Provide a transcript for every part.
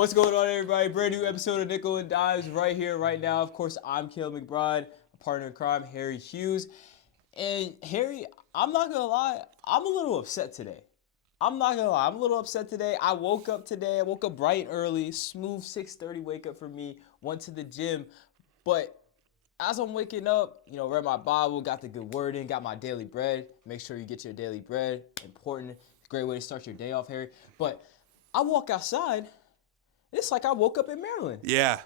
What's going on, everybody? Brand new episode of Nickel and Dimes right here, right now. Of course, I'm Caleb McBride, a partner in crime, Harry Hughes. And Harry, I'm not going to lie, I'm a little upset today. I'm not going to lie, I'm a little upset today. I woke up bright and early, smooth 6:30 wake up for me, went to the gym. But as I'm waking up, read my Bible, got the good word in, got my daily bread. Make sure you get your daily bread. Important. Great way to start your day off, Harry. But I walk outside. It's like I woke up in Maryland. Yeah.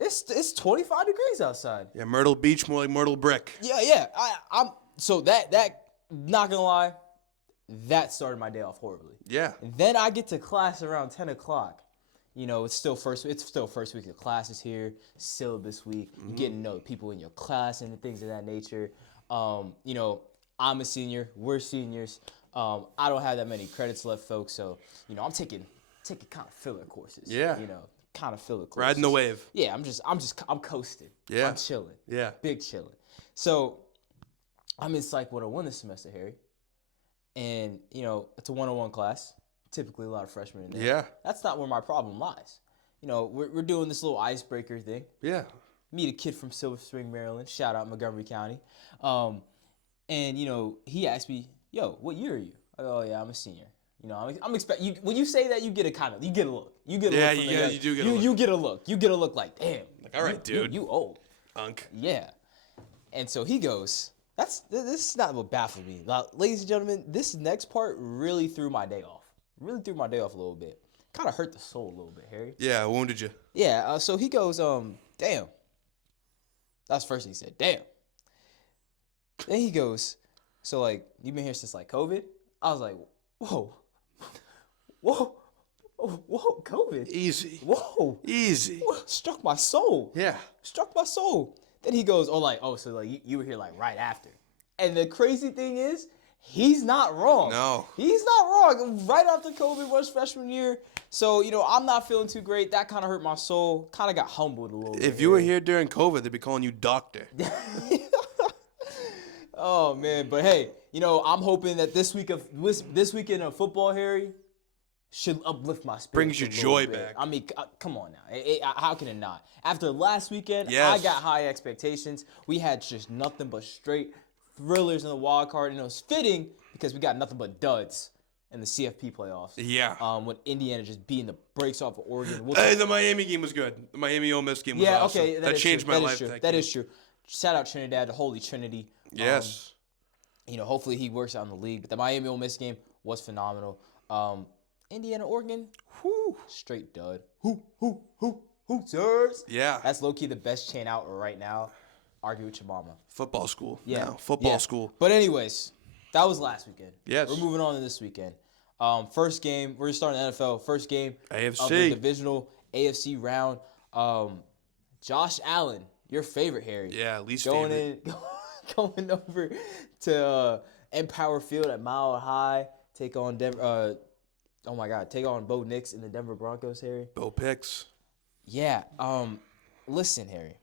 It's 25 degrees outside. Yeah, Myrtle Beach, more like Myrtle Brick. Yeah. I'm so that not gonna lie, that started my day off horribly. Yeah. And then I get to class around 10 o'clock. It's still first week of classes here, syllabus week. You're getting to know people in your class and things of that nature. I'm a senior, we're seniors. I don't have that many credits left, folks, so I'm taking kind of filler courses. Yeah. Kind of filler courses. Riding the wave. Yeah, I'm coasting. Yeah. I'm chilling. Yeah. Big chilling. So I'm in Psych 101 this semester, Harry. And, it's a 101 class. Typically a lot of freshmen in there. Yeah. That's not where my problem lies. We're doing this little icebreaker thing. Yeah. Meet a kid from Silver Spring, Maryland. Shout out Montgomery County. And he asked me, "Yo, what year are you?" I go, "Oh yeah, I'm a senior." I'm expect you when you say that, you get a look. You get a look. You do get a look. You get a look. You get a look like, damn. Like, all right, dude. You old. Unk. Yeah. And so he goes, this is not what baffled me. Now, ladies and gentlemen, this next part really threw my day off. Really threw my day off a little bit. Kind of hurt the soul a little bit, Harry. Yeah, wounded you. Yeah, so he goes, damn. That's the first thing he said, damn. Then he goes, so, you been here since, COVID? I was like, whoa, COVID. Easy. Whoa. Easy. Struck my soul. Yeah. Struck my soul. Then he goes, so you were here right after. And the crazy thing is, he's not wrong. No. He's not wrong. Right after COVID was freshman year. So, I'm not feeling too great. That kind of hurt my soul. Kind of got humbled a little bit. If you were here during COVID, they'd be calling you doctor. Oh, man. But, hey, I'm hoping that this weekend of football, Harry, should uplift my spirits. Brings your joy back. I mean, come on now. How can it not? After last weekend, yes. I got high expectations. We had just nothing but straight thrillers in the wild card, and it was fitting because we got nothing but duds in the CFP playoffs. Yeah. With Indiana just beating the brakes off of Oregon. The Miami game was good. The Miami-Ole Miss game was awesome. Okay, that changed my life. That is true. Shout out Trinidad, the Holy Trinity. Yes. Hopefully he works out in the league. But the Miami-Ole Miss game was phenomenal. Indiana, Oregon, straight dud. Hooters. Yeah. That's low-key the best chain out right now. Argue with your mama. Football school. Yeah. No, football school. But anyways, that was last weekend. Yes. We're moving on to this weekend. First game, we're starting the NFL. First game AFC. of the divisional AFC round. Josh Allen, your favorite, Harry. Yeah, least favorite. Going over to Empower Field at Mile High, take on Denver. Take on Bo Nix and the Denver Broncos, Harry. Bo Picks. Yeah. Listen, Harry.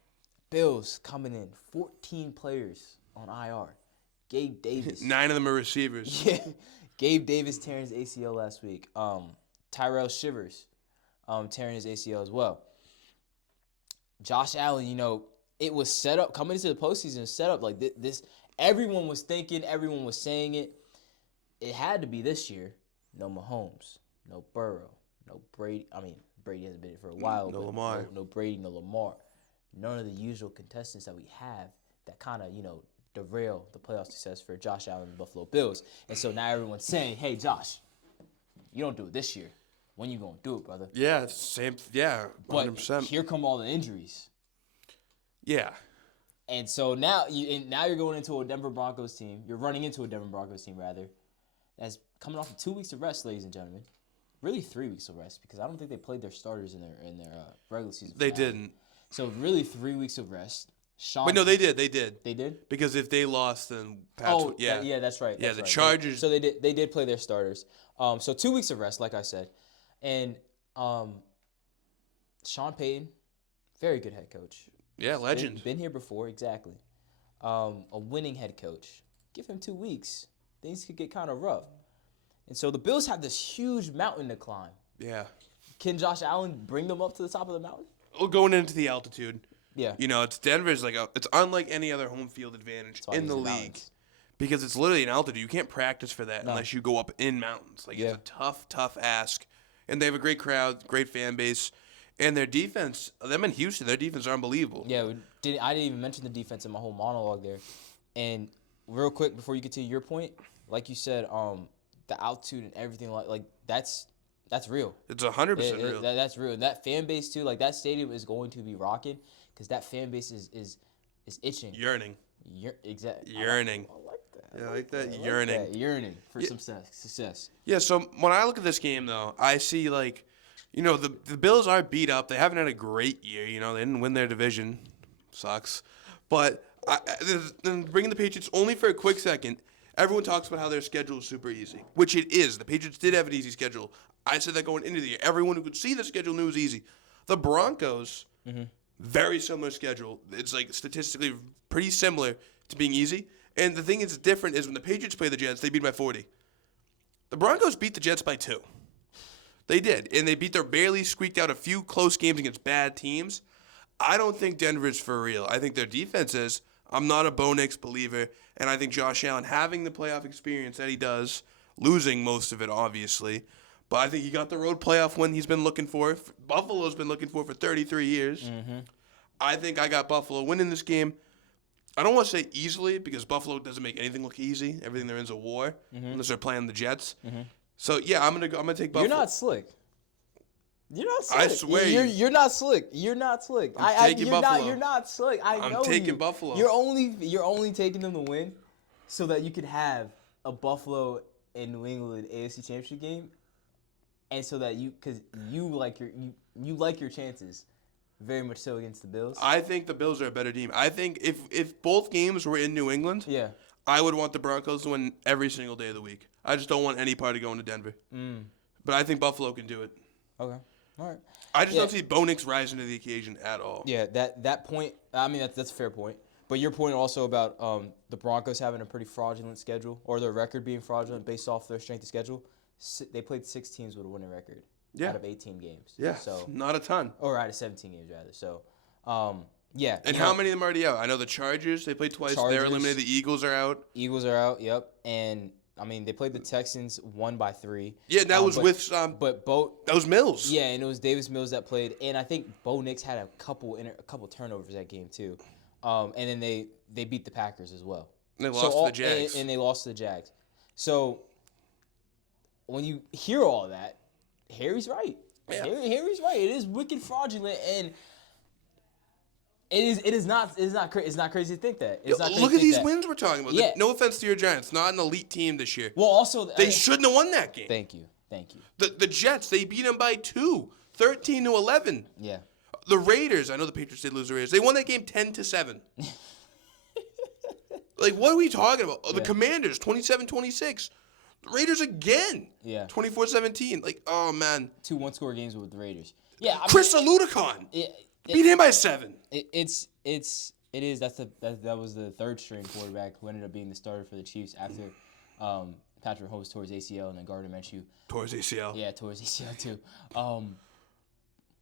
Bills coming in, 14 players on IR. Gabe Davis. 9 of them are receivers. Yeah. Gabe Davis tearing his ACL last week. Tyrell Shivers tearing his ACL as well. Josh Allen, it was set up, coming into the postseason, set up like this. Everyone was thinking, everyone was saying it. It had to be this year. No Mahomes, no Burrow, no Brady. I mean, Brady hasn't been here for a while. No Lamar. No Brady, no Lamar. None of the usual contestants that we have that kind of, derail the playoff success for Josh Allen and the Buffalo Bills. And so now everyone's saying, hey, Josh, you don't do it this year. When you going to do it, brother? Yeah, same. Yeah, 100%. But here come all the injuries. Yeah. And so now you're going into a Denver Broncos team. You're running into a Denver Broncos team, rather, that's coming off of 2 weeks of rest, ladies and gentlemen. Really 3 weeks of rest, because I don't think they played their starters in their regular season. They didn't. So really 3 weeks of rest. Wait, no, they did. They did? Because if they lost, then yeah, that's right. Yeah, that's the right. Chargers. So they did play their starters. So 2 weeks of rest, like I said, and Sean Payton, very good head coach. Yeah, legend. Been here before, exactly. A winning head coach. Give him 2 weeks, things could get kind of rough. And so the Bills have this huge mountain to climb. Yeah. can Josh Allen bring them up to the top of the mountain? Well, going into the altitude, Yeah. you know, it's Denver's it's unlike any other home field advantage That's why in the he's league mountains. because it's literally an altitude. You can't practice for that No. unless you go up in mountains. Like Yeah. it's a tough ask, and they have a great crowd, great fan base, and their defense. Them in Houston, their defense are unbelievable. Yeah, I didn't even mention the defense in my whole monologue there. And real quick before you get to your point, like you said, the altitude and everything like that's real. It's 100% real. That's real. And that fan base too, like that stadium is going to be rocking because that fan base is itching. Yearning. Exactly. Yearning. I like that. Yeah, I like that. I like Yearning. that. Yearning for some success. Yeah, so when I look at this game, though, I see, the Bills are beat up. They haven't had a great year. You know, they didn't win their division. Sucks. But then bringing the Patriots only for a quick second, everyone talks about how their schedule is super easy, which it is. The Patriots did have an easy schedule. I said that going into the year. Everyone who could see the schedule knew it was easy. The Broncos, very similar schedule. It's statistically pretty similar to being easy. And the thing that's different is when the Patriots play the Jets, they beat by 40. The Broncos beat the Jets by 2. They did. And they barely squeaked out a few close games against bad teams. I don't think Denver's for real. I think their defense is. I'm not a Bo Nix believer. And I think Josh Allen, having the playoff experience that he does, losing most of it, obviously, but I think he got the road playoff win he's been looking for. Buffalo's been looking for 33 years. Mm-hmm. I think I got Buffalo winning this game. I don't want to say easily because Buffalo doesn't make anything look easy. Everything they're in is a war unless they're playing the Jets. Mm-hmm. So yeah, I'm gonna take Buffalo. You're not slick. You're not slick. I swear you're not slick. You're not slick. I'm taking Buffalo. You're not slick. I'm taking Buffalo. You're only taking them to win, so that you could have a Buffalo and New England AFC Championship game, and so that because you like your chances, very much so against the Bills. I think the Bills are a better team. I think if both games were in New England, yeah, I would want the Broncos to win every single day of the week. I just don't want any party going to Denver. But I think Buffalo can do it. Okay. All right. I just don't see Bo Nix rising to the occasion at all. Yeah, that point. I mean, that's a fair point. But your point also about the Broncos having a pretty fraudulent schedule, or their record being fraudulent based off their strength of schedule. They played 6 teams with a winning record out of 18 games. Yeah, so not a ton. Or out of 17 games rather. So, yeah. And how many of them are already out? I know the Chargers. They played twice. They're eliminated. The Eagles are out. Eagles are out. Yep. And I mean, they played the Texans, won by 3. Yeah, that was with But that was Mills. Yeah, and it was Davis Mills that played, and I think Bo Nix had a couple turnovers that game too, and then they beat the Packers as well. And they lost to the Jags. And they lost to the Jags. So when you hear all that, Harry's right. Yeah. Harry's right. It is wicked fraudulent, and it is not crazy to think that. Look at these wins we're talking about. Yeah. No offense to your Giants, not an elite team this year. Well, also they shouldn't have won that game. Thank you. The Jets, they beat them by 2, 13-11. Yeah. The Raiders, I know the Patriots did lose the Raiders. They won that game 10-7. What are we talking about? The Commanders, 27-26. The Raiders again. Yeah. 24-17. Oh man. 2 one-score games with the Raiders. Yeah. Chris Aludicon. Beat him by 7. It is. That was the third string quarterback who ended up being the starter for the Chiefs after Patrick Mahomes tore his ACL and then Gardner Minshew Tore his ACL. Yeah, tore his ACL too.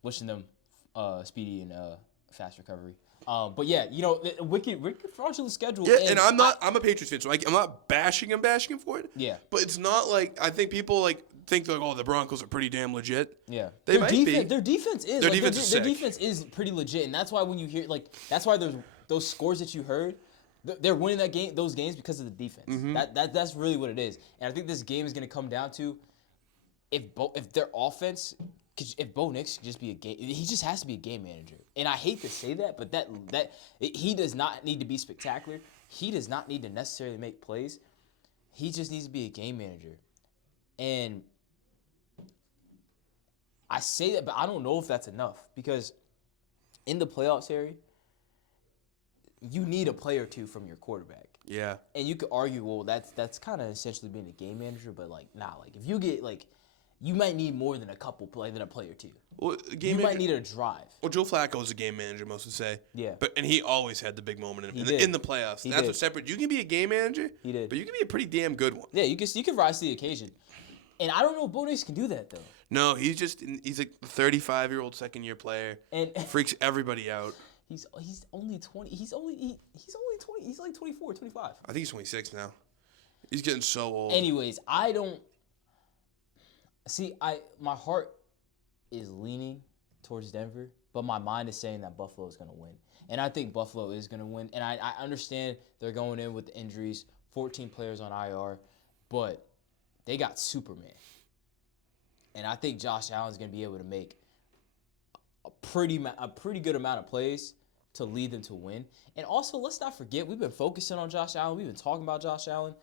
Wishing them speedy and fast recovery. But yeah, wicked fraudulent schedule. Yeah, and I'm a Patriots fan, so I'm not bashing him for it. Yeah. But it's not I think people think the Broncos are pretty damn legit. Yeah. They might be. Their defense is. Their defense is sick. Their defense is pretty legit, and that's why when you hear that's why those scores that you heard, they're winning those games because of the defense. Mm-hmm. That's really what it is. And I think this game is going to come down to if their offense. If Bo Nix could just be he just has to be a game manager. And I hate to say that, but he does not need to be spectacular. He does not need to necessarily make plays. He just needs to be a game manager. And I say that, but I don't know if that's enough because in the playoffs, Harry, you need a play or two from your quarterback. Yeah. And you could argue, well, that's kind of essentially being a game manager, but if you get you might need more than a play or two. Well, you might need a drive. Well, Joe Flacco's a game manager, most would say. Yeah. And he always had the big moment in the playoffs. That's what separates. You can be a game manager. He did. But you can be a pretty damn good one. Yeah, you can rise to the occasion. And I don't know if Bo Nix can do that though. No, he's a 35-year-old second-year player. And Freaks everybody out. he's only 20. He's only 20. He's like 24, 25. I think he's 26 now. He's getting so old. Anyways, I don't see. My heart is leaning towards Denver, but my mind is saying that Buffalo is going to win, and I think Buffalo is going to win. And I understand they're going in with the injuries, 14 players on IR, but they got Superman, and I think Josh Allen's going to be able to make a pretty good amount of plays to lead them to win. And also, let's not forget, we've been focusing on Josh Allen. We've been talking about Josh Allen.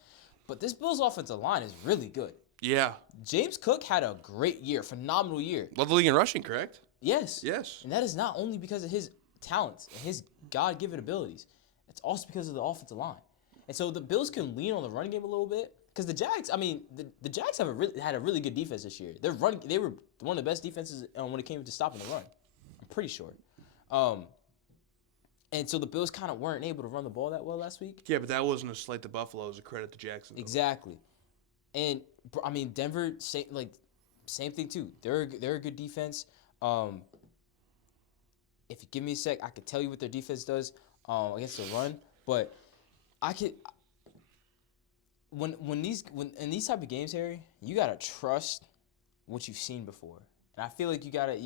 But this Bills offensive line is really good. Yeah. James Cook had a great year, phenomenal year. Led the league in rushing, correct? Yes. Yes. And that is not only because of his talents and his God-given abilities. It's also because of the offensive line. And so the Bills can lean on the running game a little bit. Because the Jags, the Jags had a really good defense this year. They were one of the best defenses when it came to stopping the run. I'm pretty sure. And so the Bills kind of weren't able to run the ball that well last week. Yeah, but that wasn't a slight to Buffalo. It was a credit to Jacksonville. Exactly. And, Denver, same thing, too. They're a good defense. If you give me a sec, I could tell you what their defense does against the run. But I could – when in these type of games, Harry, you got to trust what you've seen before. And I feel like you got to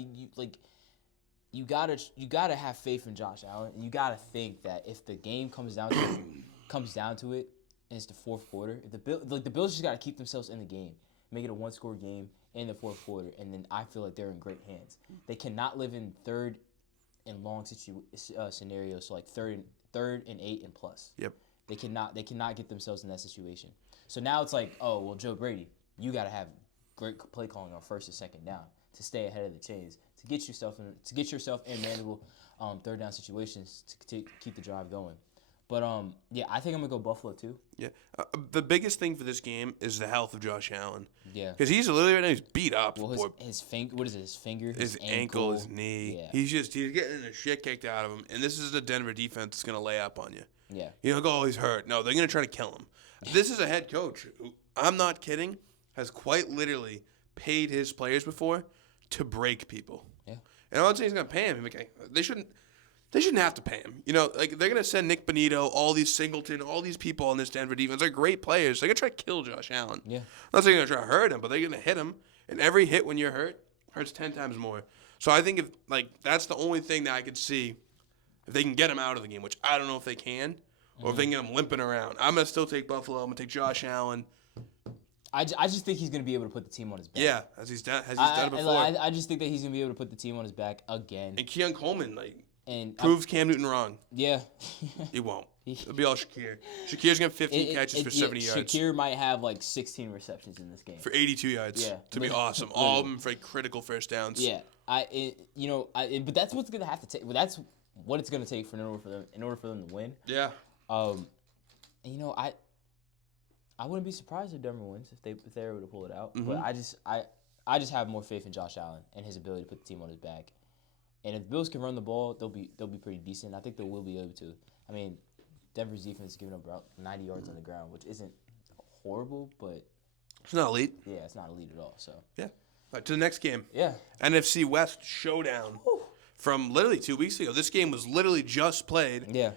You gotta have faith in Josh Allen, and you gotta think that if the game comes down to it, and it's the fourth quarter, if the Bills just gotta keep themselves in the game, make it a one-score game in the fourth quarter, and then I feel like they're in great hands. They cannot live in third and long scenarios, so like third and 8 and plus. Yep. They cannot get themselves in that situation. So now it's like, oh well, Joe Brady, you gotta have great play calling on first and second down to stay ahead of the chains, to get yourself in manageable third down situations to keep the drive going. But yeah, I think I'm gonna go Buffalo too. Yeah, the biggest thing for this game is the health of Josh Allen. Yeah, because he's literally right now he's beat up. Well, his finger, what is it? His finger, his ankle, his knee. Yeah. He's getting the shit kicked out of him, and this is the Denver defense that's gonna lay up on you. Yeah, you know, oh, he's hurt. No, they're gonna try to kill him. This is a head coach who, I'm not kidding, has quite literally paid his players before to break people. Yeah. And I'm not saying he's going to pay him. Okay, they shouldn't have to pay him. You know, like they're going to send Nick Bonito, all these Singleton, all these people on this Denver defense. They're great players. They're going to try to kill Josh Allen. Yeah. I'm not saying they're going to try to hurt him, but they're going to hit him. And every hit when you're hurt hurts 10 times more. So I think that's the only thing that I could see if they can get him out of the game, which I don't know if they can, or if they can get him limping around. I'm going to still take Buffalo. I'm going to take Josh Allen. I just think he's going to be able to put the team on his back. Yeah, as he's done it before. I just think that he's going to be able to put the team on his back again. And Keon Coleman, and proves Cam Newton wrong. Yeah. He won't. It'll be all Shakir. Shakir's going to have 15 catches for 70 yards. Shakir might have 16 receptions in this game. For 82 yards. Yeah. To be awesome. All of them for critical first downs. Yeah. But that's what's going to have to take. Well, that's what it's going to take in order for them to win. Yeah. I wouldn't be surprised if Denver wins if they were able to pull it out. Mm-hmm. But I just have more faith in Josh Allen and his ability to put the team on his back. And if the Bills can run the ball, they'll be pretty decent. I think they will be able to. I mean, Denver's defense is giving up about 90 yards on the ground, which isn't horrible, but it's not elite. Yeah, it's not elite at all. So yeah. To the next game. Yeah. NFC West showdown. Whew. From literally 2 weeks ago. This game was literally just played. Yeah.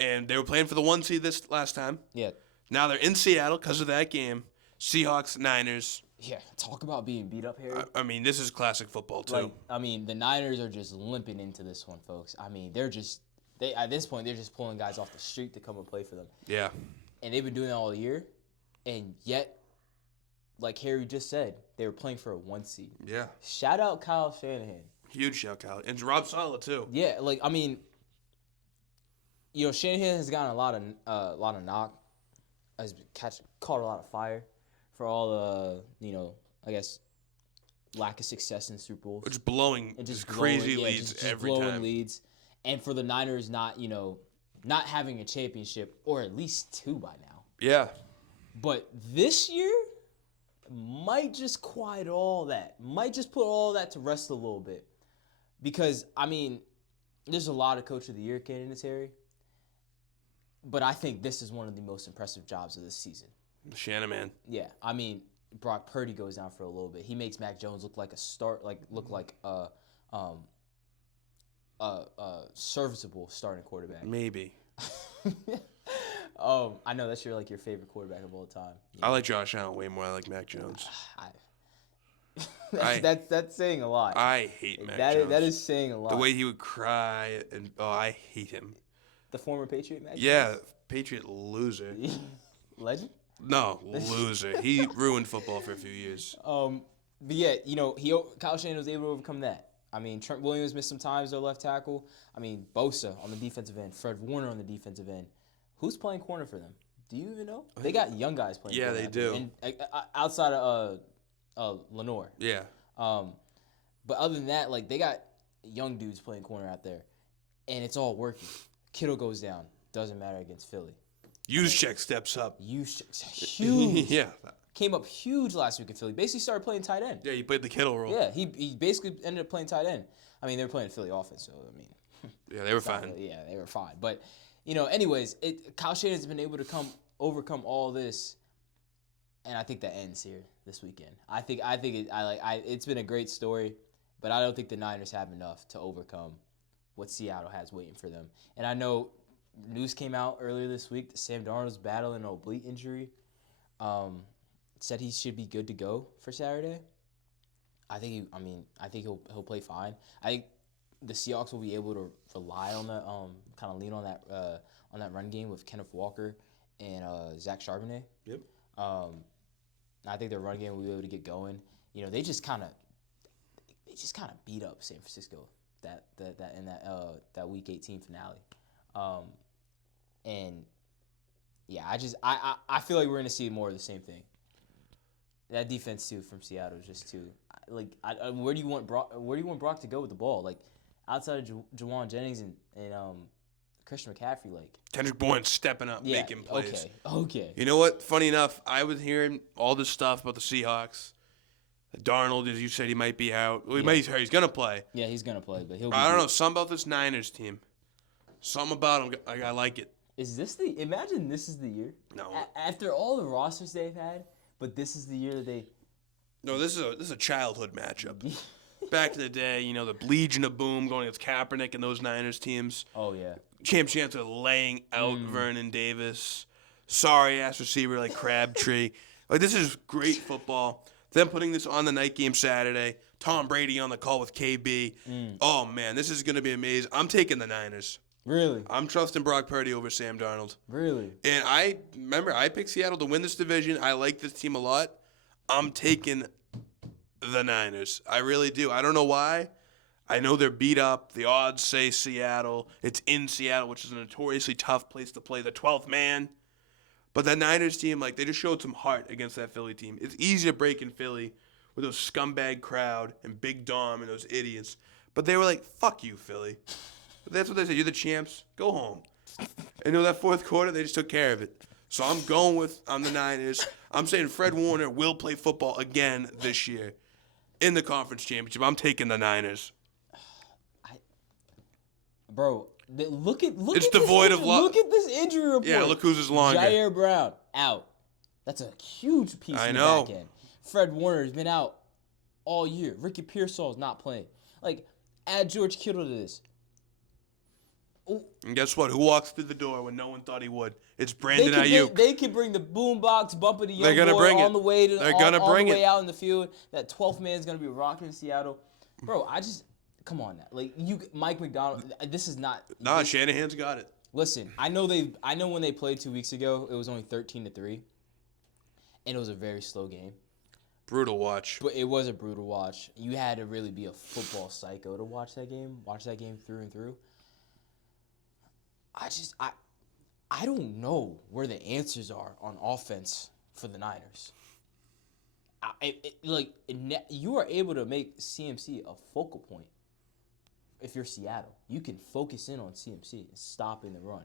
And they were playing for the 1 seed this last time. Yeah. Now they're in Seattle because of that game. Seahawks, Niners. Yeah, talk about being beat up here. I mean, this is classic football, too. The Niners are just limping into this one, folks. I mean, at this point, they're just pulling guys off the street to come and play for them. Yeah. And they've been doing that all year. And yet, like Harry just said, they were playing for a 1 seed. Yeah. Shout out Kyle Shanahan. Huge shout, Kyle. And Rob Saleh, too. Yeah, Shanahan has gotten a lot of knock. Has caught a lot of fire for all the, I guess, lack of success in Super Bowls. Just blowing crazy leads just every blowing time. Leads. And for the Niners not having a championship, or at least 2 by now. Yeah. But this year might just quiet all that. Might just put all that to rest a little bit. Because, there's a lot of Coach of the Year candidates, Harry. But I think this is one of the most impressive jobs of this season. Shanahan. Yeah, Brock Purdy goes down for a little bit. He makes Mac Jones look like a serviceable starting quarterback. Maybe. I know that's your favorite quarterback of all time. I like Josh Allen way more. I like Mac Jones. That's saying a lot. I hate Mac Jones. That is saying a lot. The way he would cry I hate him. The former Patriot Mac Jones? Yeah, Patriot loser. Legend? No, loser. He ruined football for a few years. But yeah, Kyle Shanahan was able to overcome that. I mean, Trent Williams missed some times their left tackle. I mean, Bosa on the defensive end, Fred Warner on the defensive end. Who's playing corner for them? Do you even know? They got young guys playing. Yeah, corner they do. And outside of Lenore. Yeah. But other than that, they got young dudes playing corner out there, and it's all working. Kittle goes down. Doesn't matter against Philly. Juszczyk steps up. Huge. Yeah. Came up huge last week in Philly. Basically started playing tight end. Yeah, he played the Kittle role. Yeah, he basically ended up playing tight end. I mean, they were playing Philly offense, so I mean. Yeah, they were fine. Yeah, they were fine. But anyways, Kyle Shanahan's been able to overcome all this, and I think that ends here this weekend. It's been a great story, but I don't think the Niners have enough to overcome what Seattle has waiting for them. And I know news came out earlier this week that Sam Darnold's battling an oblique injury. Said he should be good to go for Saturday. I think he'll play fine. I think the Seahawks will be able to rely on that kind of lean on that run game with Kenneth Walker and Zach Charbonnet. Yep. I think their run game will be able to get going. They just kind of beat up San Francisco that Week 18 finale. And yeah, I feel like we're gonna see more of the same thing. That defense too from Seattle is just too where do you want Brock to go with the ball? Outside of Jawan Jennings and Christian McCaffrey, Kendrick Bourne stepping up, making plays. Okay. You know what? Funny enough, I was hearing all this stuff about the Seahawks. Darnold, as you said, he might be out. Well, he's gonna play. Yeah, he's gonna play, but he'll be I don't know. Something about this Niners team. Something about him. I like it. Imagine this is the year? No. After all the rosters they've had, but this is the year that they... No, this is a childhood matchup. Back in the day, the Legion of Boom going against Kaepernick and those Niners teams. Oh, yeah. Championship are laying out Vernon Davis. Sorry-ass receiver like Crabtree. This is great football. Them putting this on the night game Saturday. Tom Brady on the call with KB. Oh, man, this is going to be amazing. I'm taking the Niners. Really? I'm trusting Brock Purdy over Sam Darnold. Really? And I picked Seattle to win this division. I like this team a lot. I'm taking the Niners. I really do. I don't know why. I know they're beat up. The odds say Seattle. It's in Seattle, which is a notoriously tough place to play the 12th man. But that Niners team, they just showed some heart against that Philly team. It's easy to break in Philly with those scumbag crowd and Big Dom and those idiots. But they were like, fuck you, Philly. But that's what they said. You're the champs. Go home. And that fourth quarter, they just took care of it. So I'm going on the Niners. I'm saying Fred Warner will play football again this year in the conference championship. I'm taking the Niners. Bro, look at this injury report. Yeah, look who's longer. Jair Brown out. That's a huge piece in the back end. Fred Warner's been out all year. Ricky Pearsall's not playing. Add George Kittle to this. And guess what? Who walks through the door when no one thought he would? It's Brandon Ayuk. They can bring the boombox bumper to young They're gonna boy bring on it. the way to They're on, gonna on bring the it. way out in the field. That 12th man is gonna be rocking in Seattle, bro. Come on now. Mike McDonald. This is not. Nah, Shanahan's got it. Listen, I know when they played 2 weeks ago, it was only 13-3, and it was a very slow game. Brutal watch. But it was a brutal watch. You had to really be a football psycho to watch that game. Watch that game through and through. I don't know where the answers are on offense for the Niners. You are able to make CMC a focal point. If you're Seattle, you can focus in on CMC and stopping the run,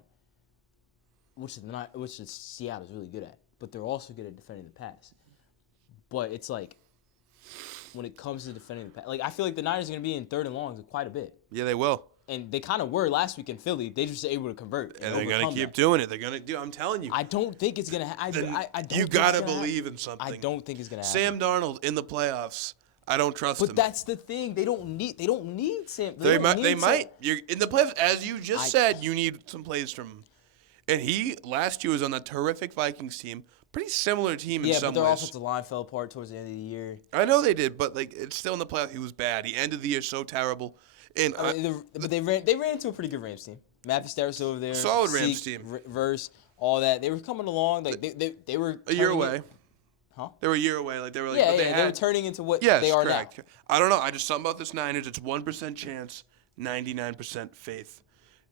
which Seattle's really good at. But they're also good at defending the pass. But it's when it comes to defending the pass, I feel like the Niners are going to be in third and longs quite a bit. Yeah, they will. and they kind of were last week in Philly. They just able to convert. And they're overcome gonna keep that. doing it. They're gonna do. I'm telling you. I don't think it's gonna. I don't. You think gotta it's gonna believe in something. I don't think it's gonna happen. Sam Darnold in the playoffs. I don't trust him. But that's the thing. They don't need Sam. They might. You're in the playoffs, as you just said. You need some plays from him. And he last year was on that terrific Vikings team. Pretty similar team in some ways. Yeah, but their offensive line fell apart towards the end of the year. I know they did, but like it's still in the playoffs. He was bad. He ended the year so terrible. And but they ran into a pretty good Rams team. Matthew Stafford over there. Solid Rams team. Verse, all that. They were coming along. Like they were a year away. Huh? They were a year away. Like they were like, yeah, but they were turning into what they are correct. now. I don't know. I just something about this Niners. It's 1% chance, 99% faith.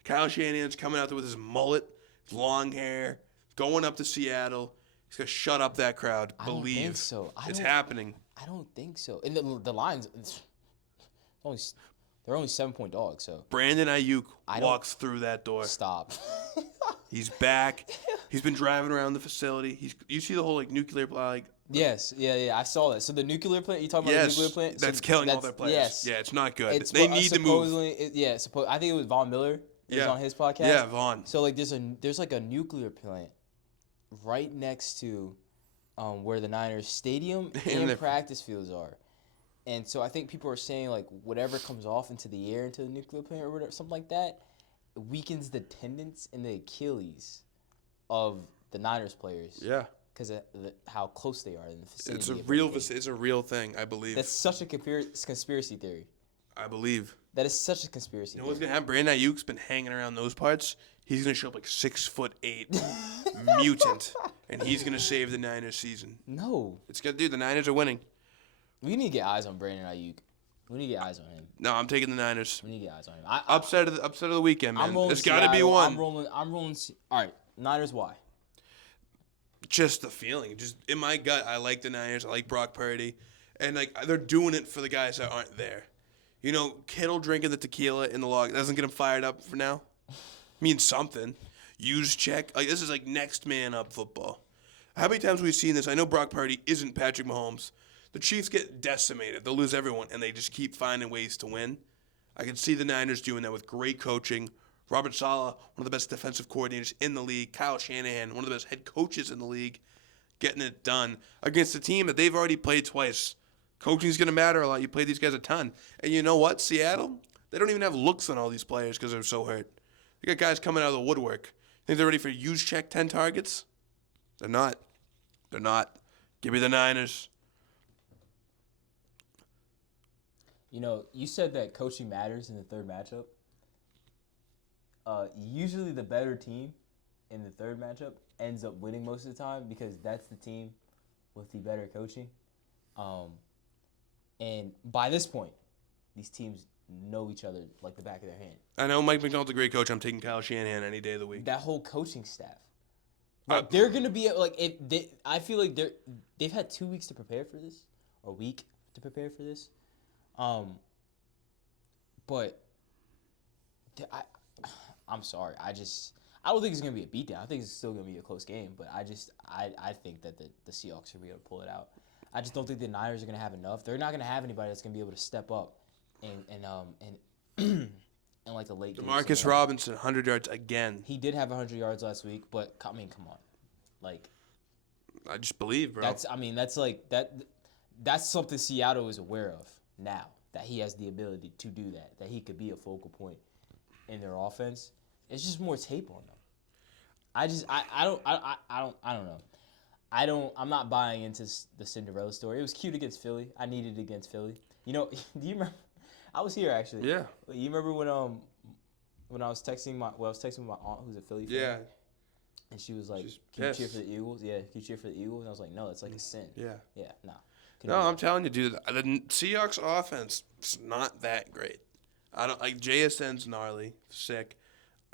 Kyle Shanahan's coming out there with his mullet, his long hair, going up to Seattle. He's gonna shut up that crowd. Believe. I don't think so. It's happening. I don't think so. And the Lions, they're only 7-point dogs. So Brandon Ayuk walks through that door. Stop. He's back. He's been driving around the facility. You see the whole like nuclear like. Yes, yeah, I saw that. So the nuclear plant, you talking about the nuclear plant? That's killing all their players. Yes. Yeah, it's not good. They need to move. I think it was Von Miller. It was on his podcast. Yeah, Von. So like there's like a nuclear plant right next to where the Niners stadium and practice fields are. And so I think people are saying like whatever comes off into the air into the nuclear plant or whatever, something like that, weakens the tendons and the Achilles of the Niners players. Yeah. Because of how close they are in the vicinity. It's a real thing, I believe. That's such a conspiracy theory. I believe. That is such a conspiracy theory. You know what's going to happen? Brandon Ayuk's been hanging around those parts. He's going to show up like 6'8" mutant, and he's going to save the Niners season. No. It's good, dude. The Niners are winning. We need to get eyes on Brandon Ayuk. We need to get eyes on him. No, I'm taking the Niners. We need to get eyes on him. Upset of the weekend, man. There's got to be one. I'm rolling. All right, Niners. Why? Just the feeling. Just in my gut, I like the Niners. I like Brock Purdy. And like they're doing it for the guys that aren't there. You know, Kittle drinking the tequila in the log doesn't get him fired up for now. Means something. Use check. Like this is like next man up football. How many times have we seen this? I know Brock Purdy isn't Patrick Mahomes. The Chiefs get decimated. They'll lose everyone, and they just keep finding ways to win. I can see the Niners doing that with great coaching. Robert Saleh, one of the best defensive coordinators in the league. Kyle Shanahan, one of the best head coaches in the league, getting it done against a team that they've already played twice. Coaching's going to matter a lot. You play these guys a ton. And you know what? Seattle, they don't even have looks on all these players because they're so hurt. They got guys coming out of the woodwork. Think they're ready for use check 10 targets? They're not. They're not. Give me the Niners. You know, you said that coaching matters in the third matchup. Usually the better team in the third matchup ends up winning most of the time because that's the team with the better coaching. And by this point, these teams know each other like the back of their hand. I know Mike McDonald's a great coach. I'm taking Kyle Shanahan any day of the week. That whole coaching staff. Like they're gonna be like I feel like they've had 2 weeks to prepare for this, or a week to prepare for this. But I'm sorry. I don't think it's gonna be a beatdown. I think it's still gonna be a close game. But I think that the Seahawks are gonna be able to pull it out. I just don't think the Niners are gonna have enough. They're not gonna have anybody that's gonna be able to step up and like the late game. Demarcus Robinson, 100 yards again. He did have 100 yards last week, but I mean, come on, like. I just believe, bro. That's something Seattle is aware of now, that he has the ability to do that he could be a focal point in their offense. It's just more tape on them. I don't know. I'm not buying into the Cinderella story. It was cute against Philly. I needed it against Philly. You know, do you remember? I was here actually. Yeah. You remember when I was texting my aunt who's a Philly fan? Yeah. And she was like, "Can you cheer for the Eagles?" Yeah, can you cheer for the Eagles? And I was like, "No, it's like a sin." Yeah. Yeah, nah. No, I'm telling you, dude, the Seahawks offense is not that great. I don't like JSN's gnarly, sick.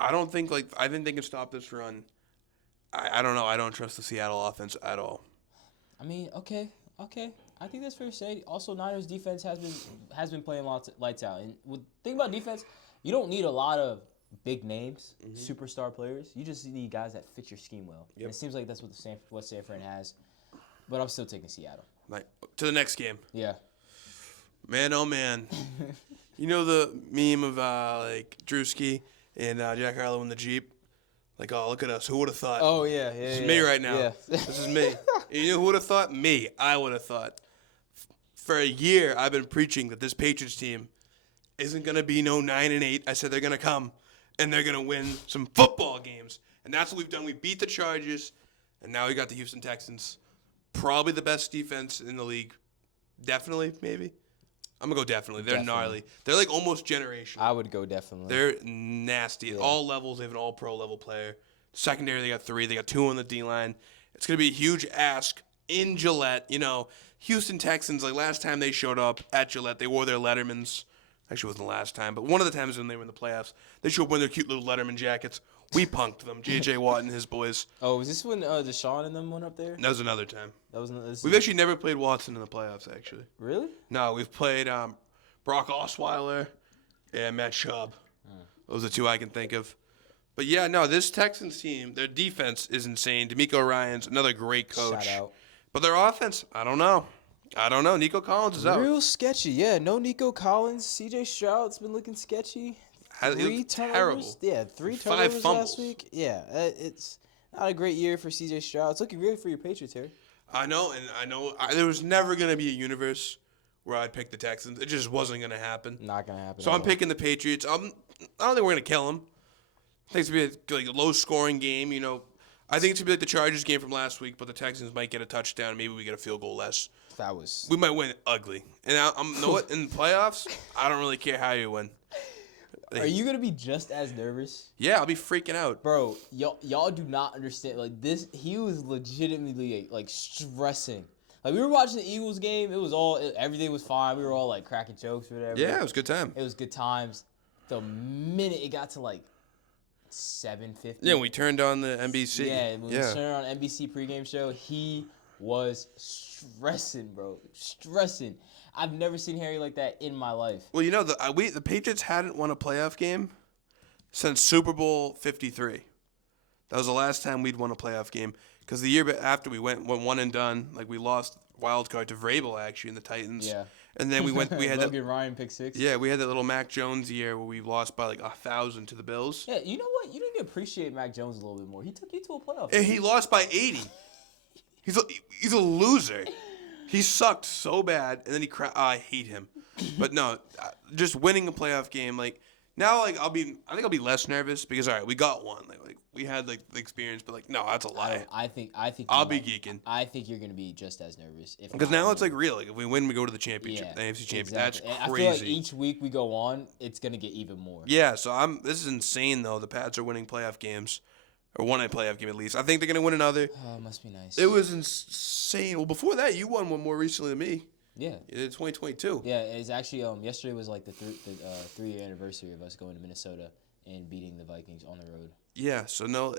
I think they can stop this run. I don't know. I don't trust the Seattle offense at all. I mean, okay. I think that's fair to say. Also, Niners defense has been playing lights out. And think about defense, you don't need a lot of big names, superstar players. You just need guys that fit your scheme well. Yep. And it seems like that's what San Fran has. But I'm still taking Seattle. Like to the next game. Yeah. Man, oh man. You know the meme of like Drewski and Jack Harlow in the Jeep? Like, oh, look at us. Who would have thought? Oh yeah, This is me right now. Yeah. This is me. And you know who would have thought? Me. I would have thought. For a year, I've been preaching that this Patriots team isn't going to be no 9-8. I said they're going to come, and they're going to win some football games. And that's what we've done. We beat the Chargers, and now we got the Houston Texans. Probably the best defense in the league. Definitely, maybe. I'm going to go definitely. They're gnarly. They're like almost generational. I would go definitely. They're nasty. At all levels, they have an all-pro level player. Secondary, they got 3. They got 2 on the D-line. It's going to be a huge ask in Gillette. You know, Houston Texans, like last time they showed up at Gillette, they wore their Lettermans. Actually, it wasn't the last time, but one of the times when they were in the playoffs, they showed up in their cute little Letterman jackets. We punked them. J.J. Watt and his boys. Oh, was this when Deshaun and them went up there? That was another time. We've actually never played Watson in the playoffs, actually. Really? No, we've played Brock Osweiler and Matt Schaub. Those are 2 I can think of. But, yeah, no, this Texans team, their defense is insane. D'Amico Ryans, another great coach. Shout out. But their offense, I don't know. Nico Collins is out. Real sketchy. Yeah, no Nico Collins. C.J. Stroud's been looking sketchy. It 3 was turnovers. terrible. Yeah, 3 5 turnovers fumbles. last week. Yeah, it's not a great year for C.J. Stroud. It's looking great for your Patriots here. I know, there was never going to be a universe where I'd pick the Texans. It just wasn't going to happen. Not going to happen. So I'm picking the Patriots. I don't think we're going to kill them. I think it's going to be a low-scoring game, you know. I think it's going to be like the Chargers game from last week, but the Texans might get a touchdown. Maybe we get a field goal less. We might win ugly. And you know what? In the playoffs, I don't really care how you win. Are you going to be just as nervous? Yeah, I'll be freaking out. Bro, y'all do not understand. Like, this, he was legitimately, like, stressing. Like, we were watching the Eagles game. Everything was fine. We were all, like, cracking jokes or whatever. Yeah, it was a good time. It was good times. The minute it got to, like, 7:50. Yeah, when we turned on the NBC. Yeah, when we turned on NBC pregame show, he was stressing, bro. Stressing. I've never seen Harry like that in my life. Well, you know, the Patriots hadn't won a playoff game since Super Bowl 53. That was the last time we'd won a playoff game. Because the year after we went one and done, like we lost wild card to Vrabel actually in the Titans. Yeah. And then we had Logan Ryan pick 6. Yeah, we had that little Mac Jones year where we lost by like 1,000 to the Bills. Yeah, you know what? You need to appreciate Mac Jones a little bit more. He took you to a playoff. And he lost by 80. He's a loser. He sucked so bad, and then I hate him. But no, just winning a playoff game, like now, like I think I'll be less nervous because all right, we got one. Like we had like the experience, but like no, that's a lie. I think I'll be geeking. I think you're gonna be just as nervous because now it's like real. Like if we win, we go to the championship, the AFC championship. Exactly. That's and crazy. I feel like each week we go on, it's gonna get even more. Yeah, so this is insane though. The Pats are winning playoff games. Or won a playoff game at least. I think they're going to win another. Oh, must be nice. It was insane. Well, before that, you won one more recently than me. Yeah. You did 2022. Yeah, it's actually yesterday was like the 3-year anniversary of us going to Minnesota and beating the Vikings on the road. Yeah, so no,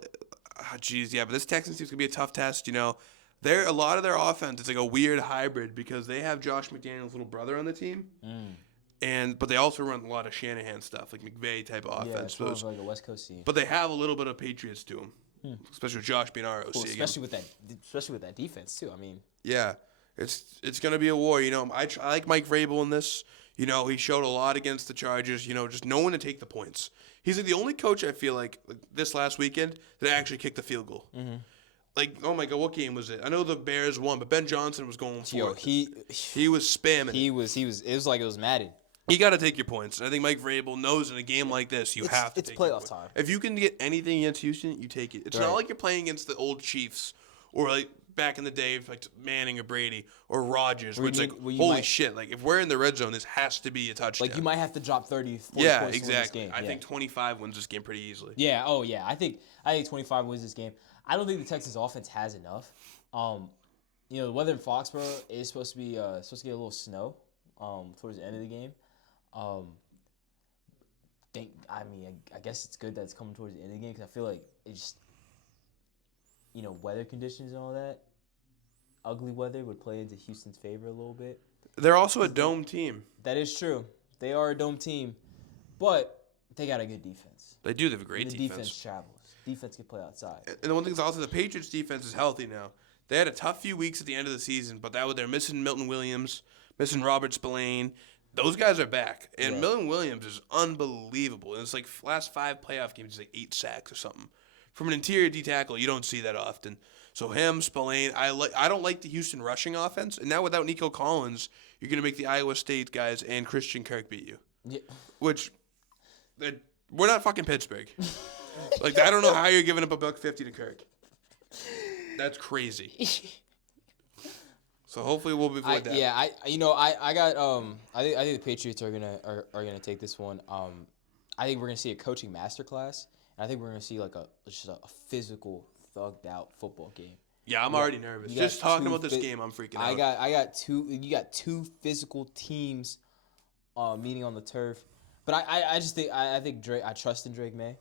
geez, yeah, but this Texans team's going to be a tough test, you know. A lot of their offense, it's like a weird hybrid because they have Josh McDaniels' little brother on the team. But they also run a lot of Shanahan stuff, like McVay type of offense. Yeah, it's like a West Coast team. But they have a little bit of Patriots to them, especially with Josh being our OC. Well, especially with that defense too. I mean, yeah, it's gonna be a war. You know, I like Mike Vrabel in this. You know, he showed a lot against the Chargers. You know, just knowing to take the points. He's like the only coach I feel like this last weekend that actually kicked the field goal. Like, oh my God, what game was it? I know the Bears won, but Ben Johnson was going for it. He was spamming. He was. It was like it was Madden. You got to take your points. And I think Mike Vrabel knows in a game like this, you have to take your points. It's playoff time. If you can get anything against Houston, you take it. It's not like you're playing against the old Chiefs or like back in the day, like Manning or Brady or Rodgers, where it's like, holy shit. Like, if we're in the red zone, this has to be a touchdown. Like, you might have to drop 30, 40 yeah, points exactly. to win this game. I think 25 wins this game pretty easily. Yeah, oh yeah. I think 25 wins this game. I don't think the Texans offense has enough. You know, the weather in Foxborough is supposed to get a little snow towards the end of the game. I guess it's good that it's coming towards the end of the game because I feel like it's just, you know, weather conditions and all that. Ugly weather would play into Houston's favor a little bit. They're also a dome team. That is true. They are a dome team, but they got a good defense. They do. They have a great defense. The defense travels. Defense can play outside. And the one thing is also the Patriots' defense is healthy now. They had a tough few weeks at the end of the season, but they're missing Milton Williams, missing Robert Spillane. those guys are back. And Yeah. Milton Williams is unbelievable. And it's like last 5 playoff games, he's like 8 sacks or something. From an interior D tackle, you don't see that often. So him, Spillane, I don't like the Houston rushing offense. And now without Nico Collins, you're going to make the Iowa State guys and Christian Kirk beat you. Yeah. Which, we're not fucking Pittsburgh. Like, I don't know how you're giving up $150 to Kirk. That's crazy. So hopefully we'll avoid that. Yeah, I got I think the Patriots are gonna take this one. I think we're gonna see a coaching masterclass, and I think we're gonna see like just a physical, thugged out football game. Yeah, I'm already nervous. Just talking about this game, I'm freaking out. You got two physical teams, meeting on the turf, but I just think I think Drake. I trust in Drake May.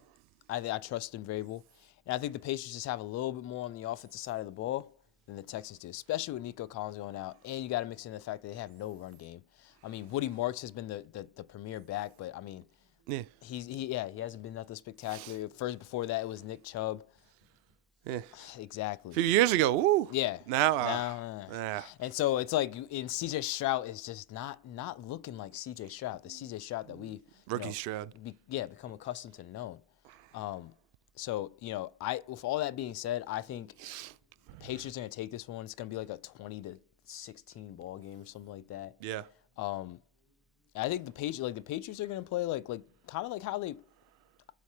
I trust in Vrabel, and I think the Patriots just have a little bit more on the offensive side of the ball than the Texans do, especially with Nico Collins going out, and you got to mix in the fact that they have no run game. I mean, Woody Marks has been the premier back, but I mean, yeah, he hasn't been nothing spectacular. First before that, it was Nick Chubb. Yeah, exactly. A few years ago, woo. Yeah. Now, yeah. And so it's like, and C.J. Stroud is just not looking like C.J. Stroud, the C.J. Stroud that we Stroud. Become accustomed to know. So with all that being said, I think Patriots are gonna take this one. It's gonna be like a 20-16 ball game or something like that. Yeah. I think the Patriots are gonna play like kind of like how they.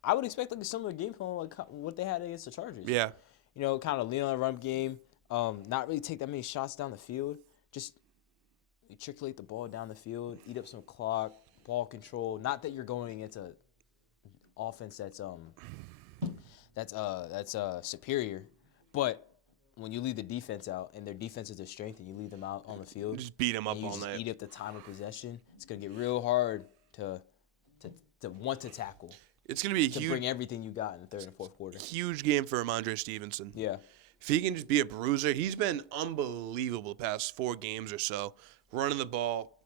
I would expect like a similar game plan like what they had against the Chargers. Yeah. Kind of lean on the run game. Not really take that many shots down the field. Just circulate the ball down the field, eat up some clock, ball control. Not that you're going into offense that's superior, but when you leave the defense out and their defense is their strength and you leave them out on the field, just beat them up all night. Eat up the time of possession. It's gonna get real hard to want to tackle. It's gonna be to bring everything you got in the third and fourth quarter. Huge game for Ramondre Stevenson. Yeah. If he can just be a bruiser, he's been unbelievable the past 4 games or so. Running the ball,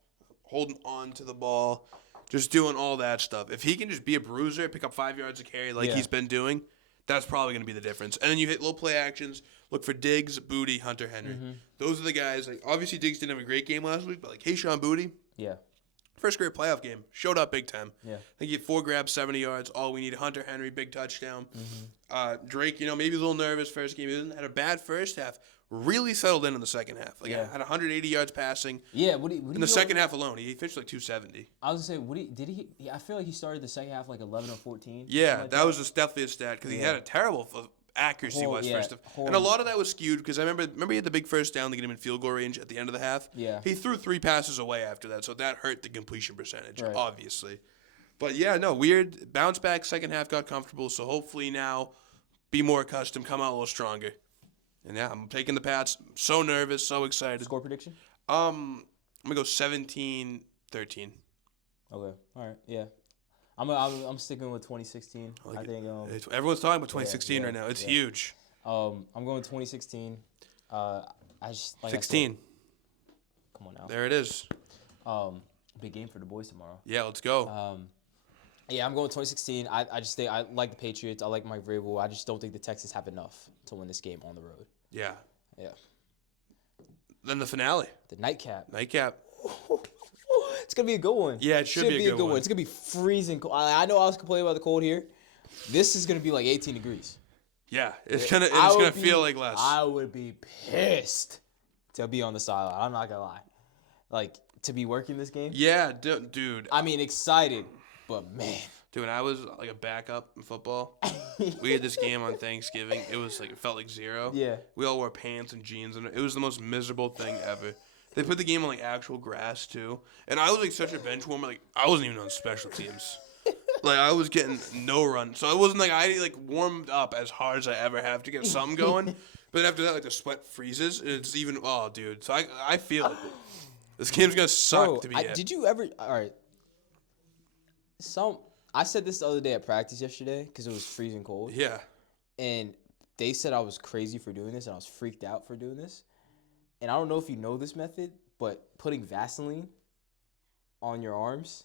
holding on to the ball, just doing all that stuff. If he can just be a bruiser, pick up 5 yards a carry like he's been doing, that's probably going to be the difference. And then you hit low play actions, look for Diggs, Booty, Hunter Henry. Mm-hmm. Those are the guys. Like obviously Diggs didn't have a great game last week, but like Hayshawn Booty. Yeah. First great playoff game. Showed up big time. Yeah. I think he had 4 grabs, 70 yards. All we need. Hunter Henry, big touchdown. Mm-hmm. Drake, maybe a little nervous first game. He had a bad first half. Really settled in the second half. Like had 180 yards passing. Yeah. In the second half alone, he finished like 270. I was gonna say, I feel like he started the second half like 11 or 14. Yeah, like that was just definitely a stat because he had a terrible accuracy first half. And a lot of that was skewed because I remember he had the big first down to get him in field goal range at the end of the half. Yeah. He threw 3 passes away after that, so that hurt the completion percentage, obviously. But yeah, no, weird. Bounce back, second half got comfortable, so hopefully now be more accustomed, come out a little stronger. And yeah, I'm taking the Pats. So nervous, so excited. Score prediction? I'm going to go 17-13. Okay. All right. Yeah. I'm sticking with 2016. I think everyone's talking about 2016 right now. It's huge. I'm going 2016. I just 16. Come on now. There it is. Big game for the boys tomorrow. Yeah, let's go. Yeah, I'm going 2016. I just think I like the Patriots. I like Mike Vrabel. I just don't think the Texans have enough to win this game on the road. Yeah. Yeah. Then the finale. The nightcap. It's gonna be a good one. Yeah, it should be a good one. It's gonna be freezing cold. I know I was complaining about the cold here. This is gonna be like 18 degrees. Yeah, it's gonna feel like less. I would be pissed to be on the sideline. I'm not gonna lie. Like to be working this game. Yeah, dude. I mean, excited, but man. Dude, when I was like a backup in football, we had this game on Thanksgiving. It was like it felt like 0. Yeah. We all wore pants and jeans, and it was the most miserable thing ever. They put the game on like actual grass too, and I was like such a bench warmer. Like I wasn't even on special teams. Like I was getting no run, so it wasn't like I like warmed up as hard as I ever have to get something going. But after that, like the sweat freezes. And it's even dude. So I feel it. This game's gonna suck to be in. Did you ever? All right. I said this the other day at practice yesterday because it was freezing cold. Yeah. And they said I was crazy for doing this, and I was freaked out for doing this. And I don't know if you know this method, but putting Vaseline on your arms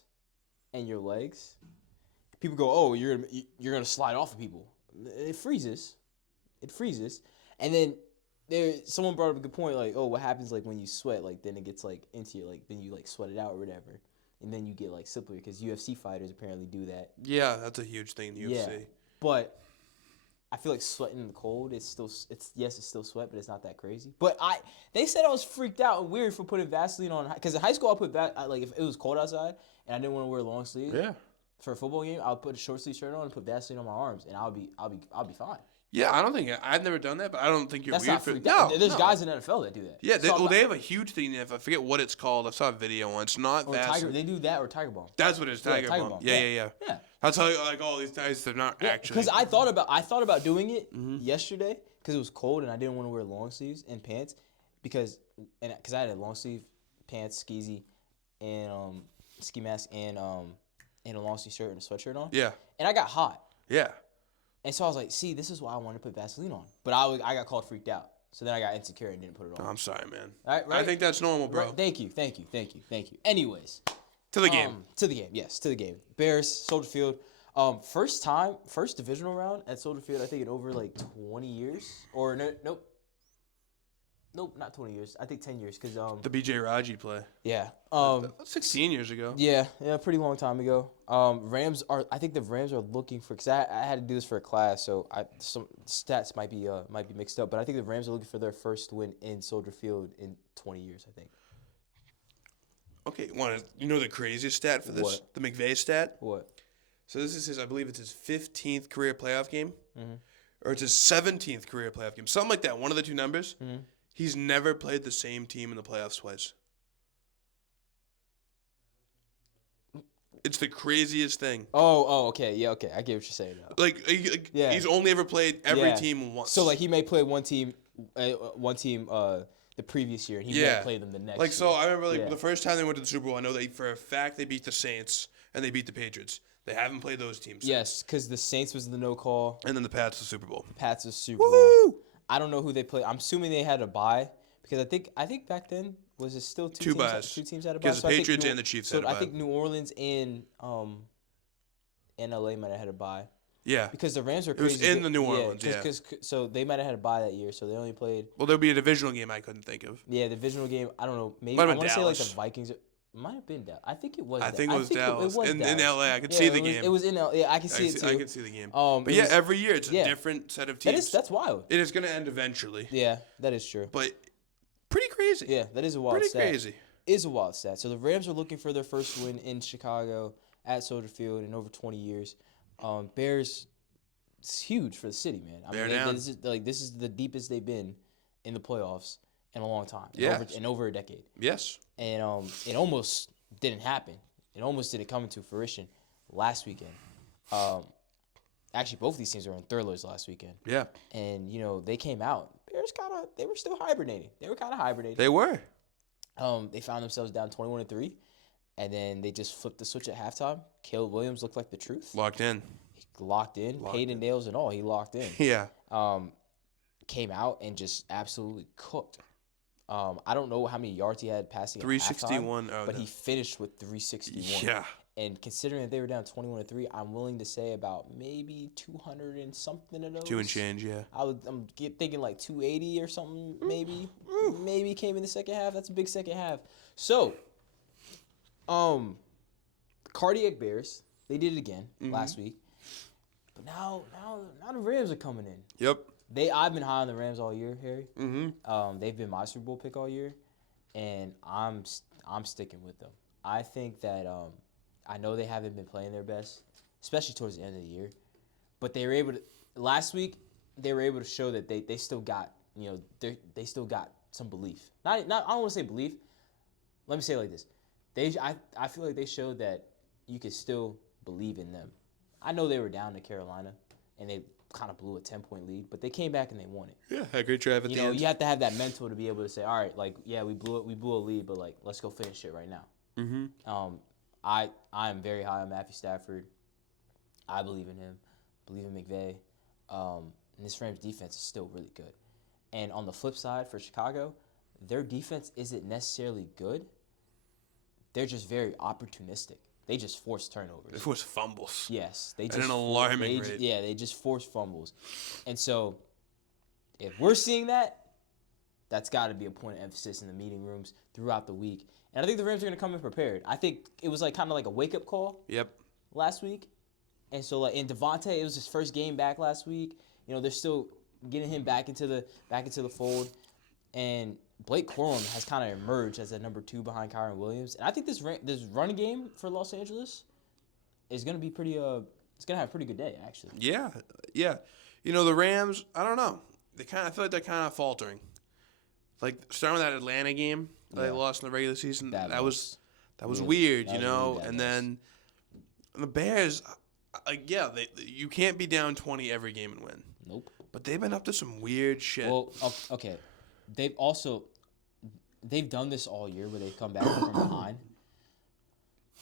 and your legs, people go, "Oh, you're gonna slide off of people." It freezes, and then someone brought up a good point, like, "Oh, what happens like when you sweat? Like then it gets like into you, like then you like sweat it out or whatever." and then you get like slippery because UFC fighters apparently do that. Yeah, that's a huge thing in the UFC. Yeah, but I feel like sweating in the cold. It's still sweat, but it's not that crazy. But they said I was freaked out and weird for putting Vaseline on because in high school I put like if it was cold outside and I didn't want to wear long sleeves. Yeah. For a football game, I would put a short sleeve shirt on and put Vaseline on my arms, and I'll be fine. Yeah, I don't think I've never done that, but I don't think you're That's weird not for freaked no. out. There's no. guys in the NFL that do that. Yeah, So they have a huge thing. If I forget what it's called, I saw a video once. Not or Vaseline. Tiger. They do that or Tiger Balm. That's what it is. Tiger Balm. Yeah. Yeah. That's how like all these guys. They're not actually. Because I thought about doing it yesterday because it was cold and I didn't want to wear long sleeves and pants because I had a long sleeve pants, skeezy, and ski mask and a long sleeve shirt and a sweatshirt on. Yeah. And I got hot. Yeah. And so I was like, see, this is why I wanted to put Vaseline on. But I got called freaked out. So then I got insecure and didn't put it on. Oh, I'm sorry, man. Right? I think that's normal, bro. Right. Thank you. Anyways. To the game. To the game, yes, to the game. Bears, Soldier Field. First divisional round at Soldier Field, I think in over like 20 years. Or Nope, not 20 years. I think 10 years because The BJ Raji play. yeah. 16 years ago. Yeah, pretty long time ago. I think the Rams are looking for because I had to do this for a class, so some stats might be mixed up, but I think the Rams are looking for their first win in Soldier Field in 20 years, I think. Okay, you know the craziest stat for this? What? The McVay stat? What? So this is I believe it's his 15th career playoff game. Or it's his 17th career playoff game. Something like that, one of the two numbers. He's never played the same team in the playoffs twice. It's the craziest thing. Oh, okay. Yeah, okay. I get what you're saying now. He's only ever played every team once. So, like, he may play one team the previous year, and he may play them the next year. So, I remember, the first time they went to the Super Bowl, I know for a fact they beat the Saints, and they beat the Patriots. They haven't played those teams since. Yes, because the Saints was the no call. And then the Pats the Super Bowl. Pats was Super Bowl. Woo! I don't know who they played. I'm assuming they had a bye, because I think back then, was it still two teams had a bye? Because the Patriots and the Chiefs had a bye. I think New Orleans and LA might have had a bye. Yeah. Because the Rams were crazy. It was in the New Orleans, So they might have had a bye that year, so they only played. Well, there'll be a divisional game I couldn't think of. Yeah, the divisional game, I don't know. Maybe I want to say like the Vikings. Might have been Dallas. I think it was. I think it was Dallas. In LA, I could see the game. It was in LA. Yeah, I can see it too. I can see the game. But every year it's a different set of teams. That's wild. It is going to end eventually. Yeah, that is true. But pretty crazy. Yeah, that is a wild stat. Pretty crazy. Is a wild stat. So the Rams are looking for their first win in Chicago at Soldier Field in over 20 years. Bears, it's huge for the city, man. This is the deepest they've been in the playoffs in a long time. In over a decade. Yes. And it almost didn't happen. It almost didn't come into fruition last weekend. Actually, both these teams were on thrillers last weekend. Yeah. And, they came out. Bears they were still hibernating. They were kind of hibernating. They were. They found themselves down 21-3, and then they just flipped the switch at halftime. Caleb Williams looked like the truth. Locked in. Paid in nails and all. He locked in. Yeah. Came out and just absolutely cooked. I don't know how many yards he had passing 361. At halftime, but he finished with 361. Yeah. And considering that they were down 21-3, I'm willing to say about maybe 200 and something of those. 2 and change, yeah. I'm thinking like 280 or something, maybe. Maybe came in the second half. That's a big second half. So, Cardiac Bears, they did it again last week. But now the Rams are coming in. Yep. I've been high on the Rams all year, Harry. Mm-hmm. They've been my Super Bowl pick all year, and I'm sticking with them. I think that I know they haven't been playing their best, especially towards the end of the year, but they were able to. Last week, they were able to show that they still got they still got some belief. Not I don't want to say belief. Let me say it like this. I feel like they showed that you can still believe in them. I know they were down to Carolina, and they kind of blew a 10-point lead, but they came back and they won it. Yeah, had a great drive at the end. You have to have that mental to be able to say, all right, we blew a lead, but let's go finish it right now. Mm-hmm. I am very high on Matthew Stafford. I believe in him. Believe in McVay. And this Rams defense is still really good. And on the flip side for Chicago, their defense isn't necessarily good. They're just very opportunistic. They just force turnovers. They force fumbles. Yes. At an alarming rate. They just force fumbles. And so if we're seeing that, that's got to be a point of emphasis in the meeting rooms throughout the week. And I think the Rams are going to come in prepared. I think it was kind of like a wake-up call Yep. last week. And so, in Devontae, it was his first game back last week. They're still getting him back into the fold. And Blake Corum has kind of emerged as a number 2 behind Kyron Williams. And I think this run game for Los Angeles is going to be pretty it's going to have a pretty good day, actually. Yeah. The Rams, I don't know. I feel like they're kind of faltering. Like starting with that Atlanta game that they lost in the regular season, that was weird, and then the Bears, you can't be down 20 every game and win. Nope. But they've been up to some weird shit. Well, okay. They've done this all year where they've come back from behind.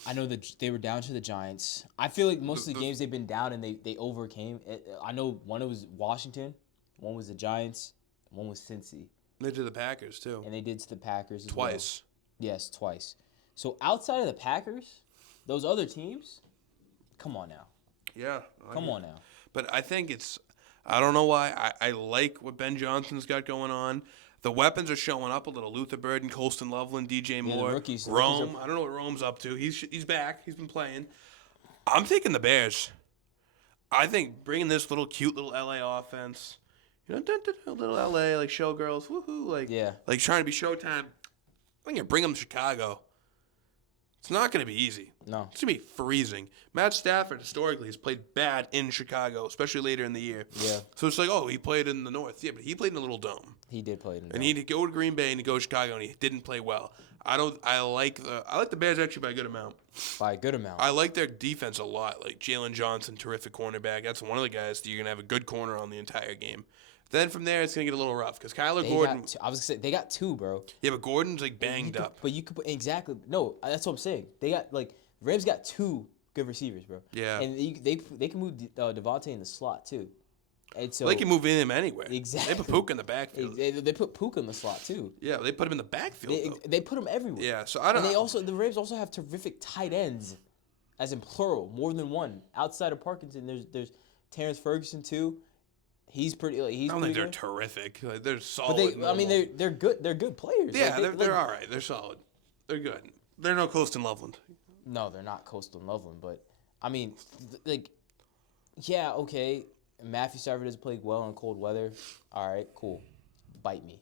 I know that they were down to the Giants. I feel like most of the games they've been down and they overcame. I know one was Washington, one was the Giants, one was Cincy. They did the Packers too. And they did to the Packers as twice. Well. Yes, twice. So outside of the Packers, those other teams, come on now. Yeah. Come on now. But I think I don't know why. I like what Ben Johnson's got going on. The weapons are showing up a little. Luther Burden, Colston Loveland, DJ Moore, the rookies Rome. I don't know what Rome's up to. He's back. He's been playing. I'm taking the Bears. I think bringing this cute little LA offense, little LA like showgirls, woohoo, like trying to be Showtime. I think you bring them to Chicago. It's not going to be easy. No. It's going to be freezing. Matt Stafford, historically, has played bad in Chicago, especially later in the year. Yeah. So it's he played in the North. Yeah, but he played in a little dome. He did play in the dome. And he'd go to Green Bay and he'd go to Chicago, and he didn't play well. I like the Bears actually by a good amount. By a good amount. I like their defense a lot. Like Jalen Johnson, terrific cornerback. That's one of the guys that you're going to have a good corner on the entire game. Then from there, it's going to get a little rough because Kyler Gordon. I was going to say, they got 2, bro. Yeah, but Gordon's banged up. But you could put, exactly. No, that's what I'm saying. They got, Rams got 2 good receivers, bro. Yeah. And they can move Devontae in the slot, too. And so they can move in him anyway. Exactly. They put Puka in the backfield. They put Puka in the slot, too. Yeah, they put him in the backfield, They put him everywhere. Yeah, so I don't know. And the Rams also have terrific tight ends, as in plural, more than one. Outside of Parkinson, there's Terrence Ferguson, too. He's pretty. I don't think they're terrific. They're solid. But they're good. They're good players. Yeah, they're all right. They're solid. They're good. They're no Colston Loveland. No, they're not Colston Loveland. But yeah, okay. Matthew Stafford has played well in cold weather. All right, cool. Bite me.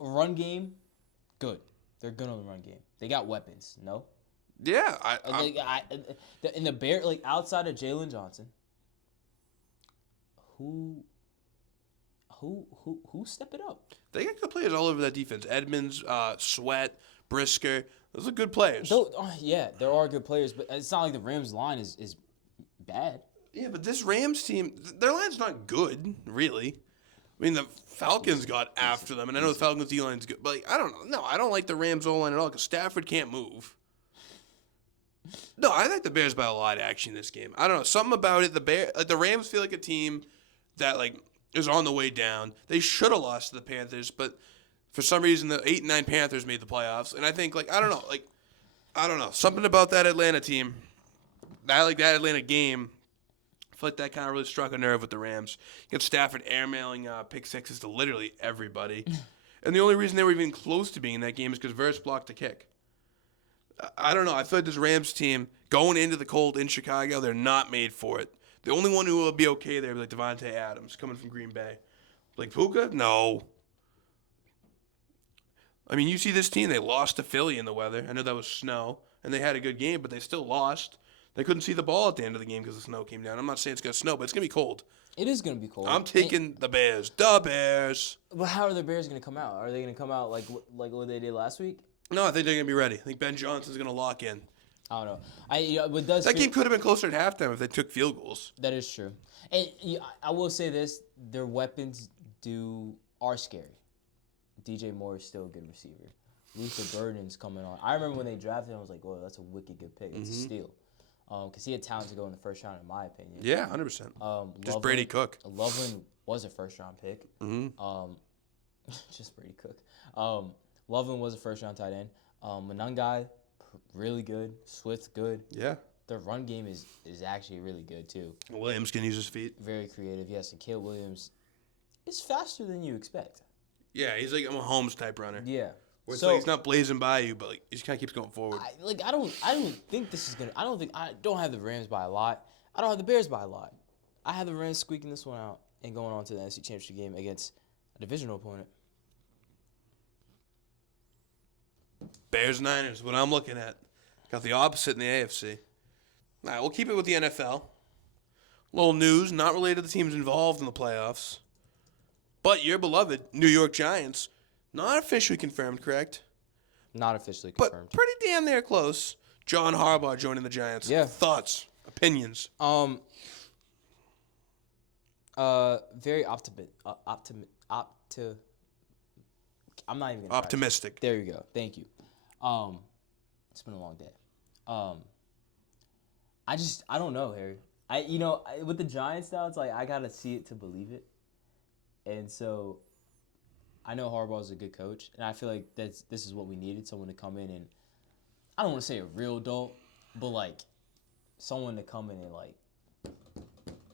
Run game, good. They're good on the run game. They got weapons. No. Yeah, in the Bear, outside of Jalen Johnson, who step it up? They got good players all over that defense. Edmonds, Sweat, Brisker. Those are good players. Yeah, there are good players, but it's not like the Rams line is bad. Yeah, but this Rams team, their line's not good, really. I mean, the Falcons got after them, and I know the Falcons' D-line's good, but I don't know. No, I don't like the Rams' O-line at all because Stafford can't move. No, I like the Bears by a lot, actually, in this game. I don't know. Something about it. The Rams feel like a team that, is on the way down. They should have lost to the Panthers, but for some reason, the 8 and 9 Panthers made the playoffs. And I think, I don't know. Something about that Atlanta team, that Atlanta game, I feel like that kind of really struck a nerve with the Rams. You got Stafford airmailing pick sixes to literally everybody. And the only reason they were even close to being in that game is because Verse blocked the kick. I don't know. I feel like this Rams team, going into the cold in Chicago, they're not made for it. The only one who will be okay there would be Devontae Adams coming from Green Bay. Puka? No. I mean, you see this team, they lost to Philly in the weather. I know that was snow, and they had a good game, but they still lost. They couldn't see the ball at the end of the game because the snow came down. I'm not saying it's going to snow, but it's going to be cold. It is going to be cold. I'm taking the Bears. The Bears. But how are the Bears going to come out? Are they going to come out like what they did last week? No, I think they're going to be ready. I think Ben Johnson's going to lock in. I don't know. That game could have been closer at halftime if they took field goals. That is true. And I will say this: their weapons are scary. DJ Moore is still a good receiver. Luther Burden's coming on. I remember when they drafted him, I was like, "Oh, that's a wicked good pick. It's a steal." Because he had talent to go in the first round, in my opinion. Yeah, 100%. Just Brady Cook. Loveland was a first-round pick. Mm-hmm. Just Brady Cook. Loveland was a first-round tight end. Monangai, really good. Swift, good. Yeah. Their run game is actually really good, too. Williams can use his feet. Very creative, yes. And Caleb Williams is faster than you expect. Yeah, he's like a Mahomes type runner. Yeah. Where it's So like he's not blazing by you, but like he just kind of keeps going forward. I don't think this is gonna. I don't have the Rams by a lot. I don't have the Bears by a lot. I have the Rams squeaking this one out and going on to the NFC Championship game against a divisional opponent. Bears Niners, what I'm looking at. Got the opposite in the AFC. All right, we'll keep it with the NFL. Little news, not related to the teams involved in the playoffs. But your beloved New York Giants, not officially confirmed, correct? Not officially But confirmed. pretty damn near close. John Harbaugh joining the Giants. Yeah. Thoughts, opinions. Very I'm not even gonna try. Optimistic. There you go. Thank you. It's been a long day. I don't know, Harry. With the Giants now, it's like I gotta see it to believe it, and so I know Harbaugh's a good coach, and I feel like this is what we needed: someone to come in and I don't want to say a real adult, but like someone to come in and like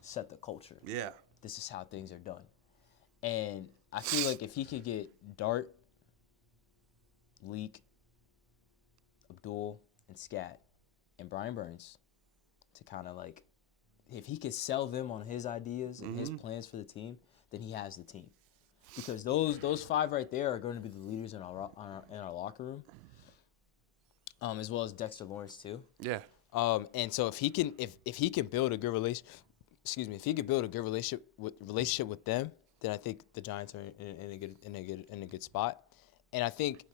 set the culture. Yeah. This is how things are done, and I feel like if he could get Dart, Leak, Abdul, and Scat, and Brian Burns to kind of like, if he could sell them on his ideas and his plans for the team, then he has the team. Because those five right there are going to be the leaders in our locker room, as well as Dexter Lawrence too. Yeah. And so if he can build a good if he could build a good relationship with them, then I think the Giants are in a good spot. And I think,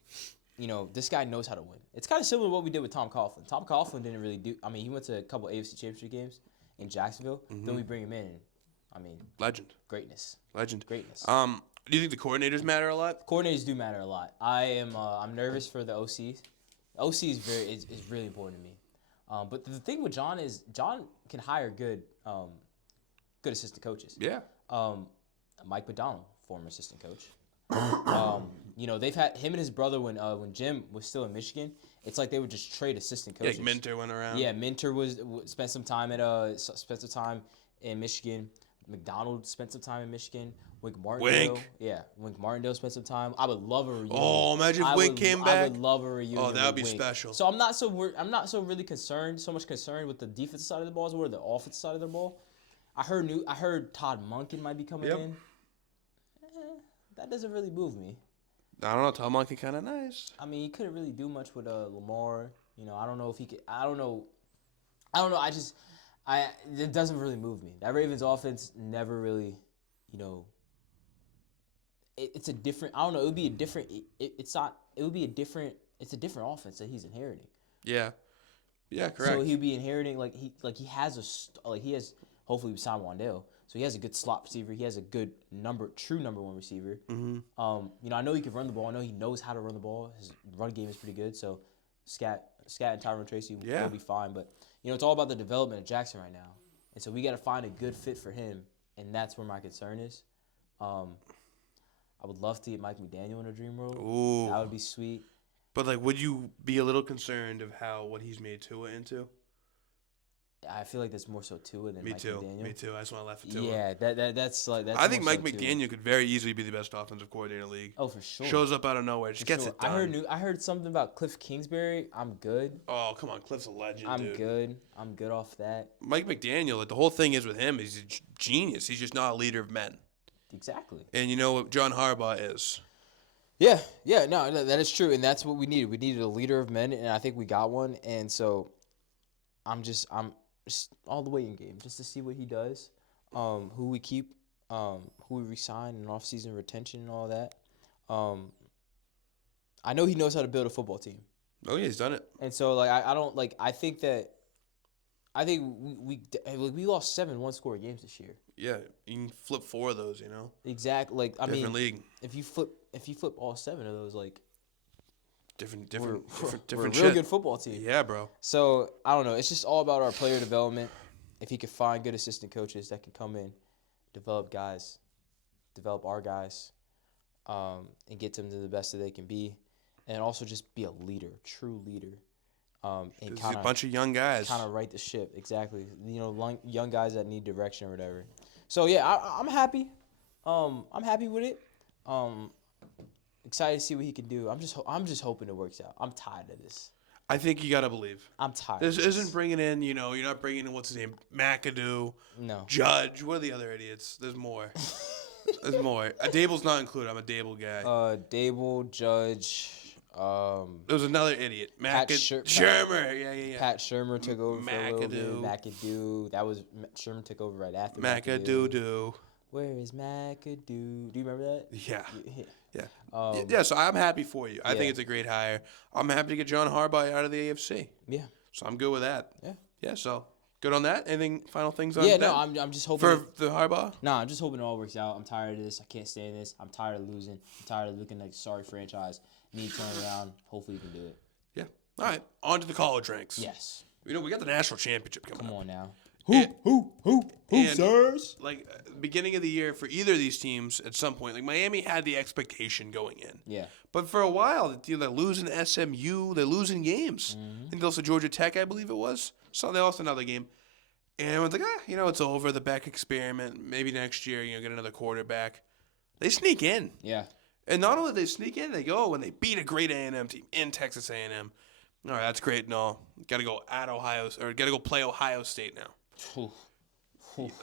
this guy knows how to win. It's kind of similar to what we did with Tom Coughlin. Tom Coughlin didn't really do. I mean, he went to a couple AFC Championship games in Jacksonville. Then we bring him in. And, legend. Greatness. Greatness. Do you think the coordinators matter a lot? Coordinators do matter a lot. I'm nervous for the OCs. OC is really important to me. But the thing with John is John can hire good assistant coaches. Yeah. Mike McDonald, former assistant coach. They've had him and his brother when Jim was still in Michigan. It's like they would just trade assistant coaches. Yeah, like Minter went around. Yeah, Minter spent some time in Michigan. McDonald spent some time in Michigan. Wink Martindale. Yeah, Wink Martindale spent some time. I would love a reunion. Oh, imagine if Wink came back. I would love a reunion. Oh, that would be Wink. special. So I'm not so really concerned with the defensive side of the ball as well as the offensive side of the ball. I heard Todd Monken might be coming in. That doesn't really move me. I don't know. Todd Monken kind of nice. I mean, he couldn't really do much with Lamar. I don't know if he could. I don't know. It doesn't really move me. That Ravens offense never really, it's a different. I don't know. It would be a different. It's not. It would be a different. It's a different offense that he's inheriting. Yeah. Yeah, correct. So he'd be inheriting he has hopefully we sign Wandale. So he has a good slot receiver. He has a good true number one receiver. Mm-hmm. I know he can run the ball. I know he knows how to run the ball. His run game is pretty good. So Scat and Tyrone Tracy will be fine. But it's all about the development of Jackson right now. And so we got to find a good fit for him. And that's where my concern is. I would love to get Mike McDaniel in a dream role. Ooh. That would be sweet. But would you be a little concerned of what he's made Tua into? I feel like that's more so Tua than Mike McDaniel. Me too. I just want to laugh at Tua. Yeah, that's. I think Mike McDaniel could very easily be the best offensive coordinator in the league. Oh, for sure. Shows up out of nowhere, just gets it done. I heard something about Cliff Kingsbury. I'm good. Oh, come on, Cliff's a legend. I'm good off that. Mike McDaniel, the whole thing is with him, he's a genius. He's just not a leader of men. Exactly. And you know what John Harbaugh is. Yeah, no, that is true, and that's what we needed. We needed a leader of men, and I think we got one. And so, I'm just all the way in game just to see what he does, who we keep, who we resign, and off-season retention and all that. I know he knows how to build a football team. Oh yeah, he's done it. And so I think we lost 7 one-score games this year. Yeah, you can flip 4 of those. Exactly. Different league. If you flip all 7 of those, different we're a shit. real good football team. Yeah, bro. So I don't know. It's just all about our player development. If he could find good assistant coaches that can come in, develop our guys, and get them to the best that they can be, and also just be a leader, true leader. And a bunch of young guys. Kind of right the ship, exactly. Young guys that need direction or whatever. So yeah, I'm happy. I'm happy with it. Excited to see what he can do. I'm just hoping it works out. I'm tired of this. I think you got to believe. I'm tired. This isn't bringing in, you're not bringing in, what's his name, McAdoo, No. Judge. What are the other idiots? There's more. There's more. Dable's not included. I'm a Dable guy. Dable, Judge. There was another idiot. Shermer. Yeah. Pat Shermer took over for a little bit. McAdoo. Shermer took over right after McAdoo. Where is McAdoo? Do you remember that? Yeah. Yeah, so I'm happy for you. I think it's a great hire. I'm happy to get John Harbaugh out of the AFC. Yeah. So I'm good with that. Yeah. Yeah, so good on that. Anything, final things on that? Yeah, no, I'm just hoping. For the Harbaugh? No, I'm just hoping it all works out. I'm tired of this. I can't stand this. I'm tired of losing. I'm tired of looking like a sorry franchise. Need to turn it around. Hopefully we can do it. Yeah. All right, on to the college ranks. Yes. We got the national championship coming up. Come on now. Who, and, sirs? Like, beginning of the year for either of these teams at some point, like Miami had the expectation going in. Yeah. But for a while, they're losing SMU. They're losing games. I think they lost to Georgia Tech, I believe it was. So they lost another game. And everyone's like, it's over, the Beck experiment. Maybe next year, get another quarterback. They sneak in. Yeah. And not only do they sneak in, they go and they beat a great A&M team in Texas A&M. All right, that's great. No, got to go got to go play Ohio State now.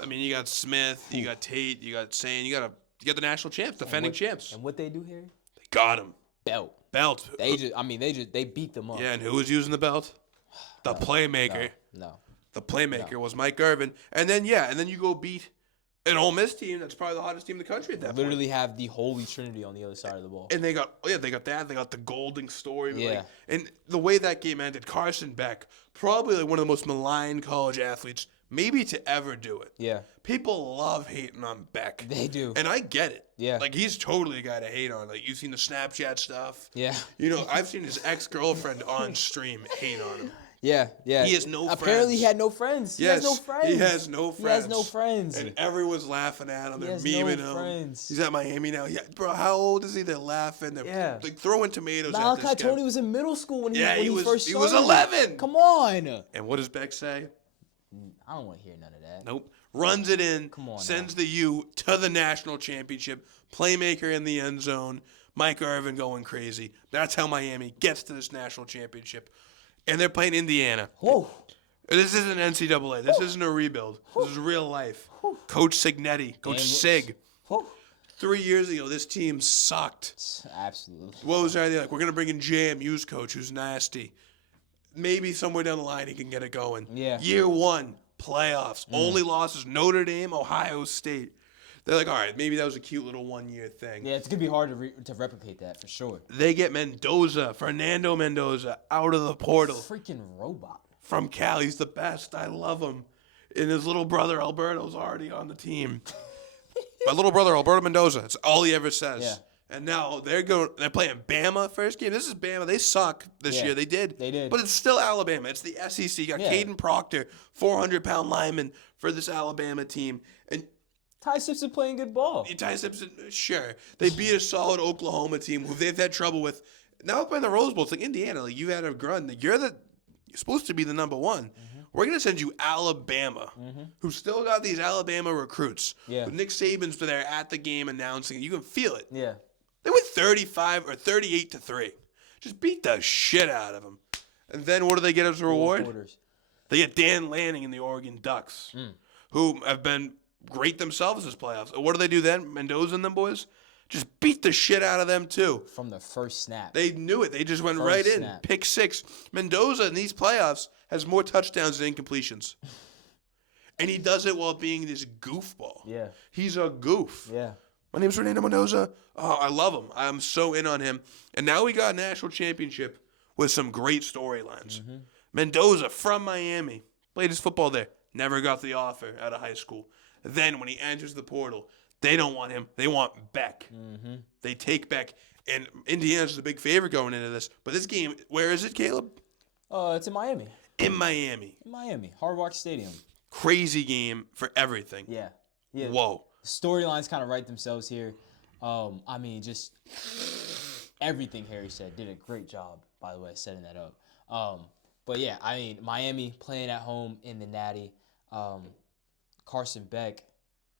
I mean, you got Smith, you got Tate, you got Sane, you got the national champs, defending champs. And what they do here? They got him. Belt. They beat them up. Yeah, and who was using the belt? The playmaker. No. The playmaker was Mike Irvin. And then you go beat an Ole Miss team that's probably the hottest team in the country at that point. Literally have the holy trinity on the other side of the ball. And they got that. They got the Golding story. Yeah. And the way that game ended, Carson Beck, probably one of the most maligned college athletes maybe to ever do it. Yeah. People love hating on Beck. They do. And I get it. Yeah. Like, he's totally a guy to hate on. Like, you've seen the Snapchat stuff. Yeah. I've seen his ex-girlfriend on stream hate on him. Yeah. He has no friends. Apparently he had no friends. He has no friends. He has no friends. He has no friends. And everyone's laughing at him. They're memeing him. Friends. He's at Miami now. Yeah, bro, how old is he? They're laughing. They're like throwing tomatoes at this guy. Malachi Tony was in middle school when he first started. He was 11. Come on. And what does Beck say? I don't want to hear none of that. Nope. Runs it in. Come on. Sends the U to the national championship. Playmaker in the end zone. Mike Irvin going crazy. That's how Miami gets to this national championship. And they're playing Indiana. Whoa. This isn't NCAA. This isn't a rebuild. This is real life. Coach Signetti. Coach Sig. 3 years ago, this team sucked. Absolutely. What was their idea? Like, we're going to bring in JMU's coach, who's nasty. Maybe somewhere down the line he can get it going. Yeah. Year one, playoffs. Only losses, Notre Dame, Ohio State. They're like, all right, maybe that was a cute little 1 year thing. Yeah, it's going to be hard to replicate that for sure. They get Fernando Mendoza, out of the portal. Freaking robot. From Cal. He's the best. I love him. And his little brother, Alberto's already on the team. My little brother, Alberto Mendoza. That's all he ever says. Yeah. And now they're playing Bama first game. This is Bama. They suck this year. They did. But it's still Alabama. It's the SEC. You got Caden Proctor, 400-pound lineman for this Alabama team. And Ty Simpson playing good ball. Ty Simpson, sure. They beat a solid Oklahoma team who they've had trouble with. Now they're playing the Rose Bowl. It's like Indiana. Like, you had a grunt. Like, you're supposed to be the number one. We're going to send you Alabama, who still got these Alabama recruits. Yeah. With Nick Saban's there at the game announcing it. You can feel it. Yeah. They went 35 or 38-3. Just beat the shit out of them. And then what do they get as a reward? They get Dan Lanning and the Oregon Ducks, who have been great themselves this playoffs. What do they do then? Mendoza and them boys? Just beat the shit out of them too. From the first snap. They knew it. They just went right in. Pick six. Mendoza in these playoffs has more touchdowns than incompletions. And he does it while being this goofball. Yeah. He's a goof. Yeah. My name's Fernando Mendoza. Oh, I love him. I'm so in on him. And now we got a national championship with some great storylines. Mendoza from Miami. Played his football there. Never got the offer out of high school. Then when he enters the portal, they don't want him. They want Beck. They take Beck. And Indiana's the big favorite going into this. But this game, where is it, Caleb? It's in Miami. In Miami. Hard Rock Stadium. Crazy game for everything. Yeah. Whoa. Storylines kind of write themselves here. I mean, just everything Harry said. Did a great job, by the way, setting that up. But yeah, I mean, Miami playing at home in the Natty. Carson Beck,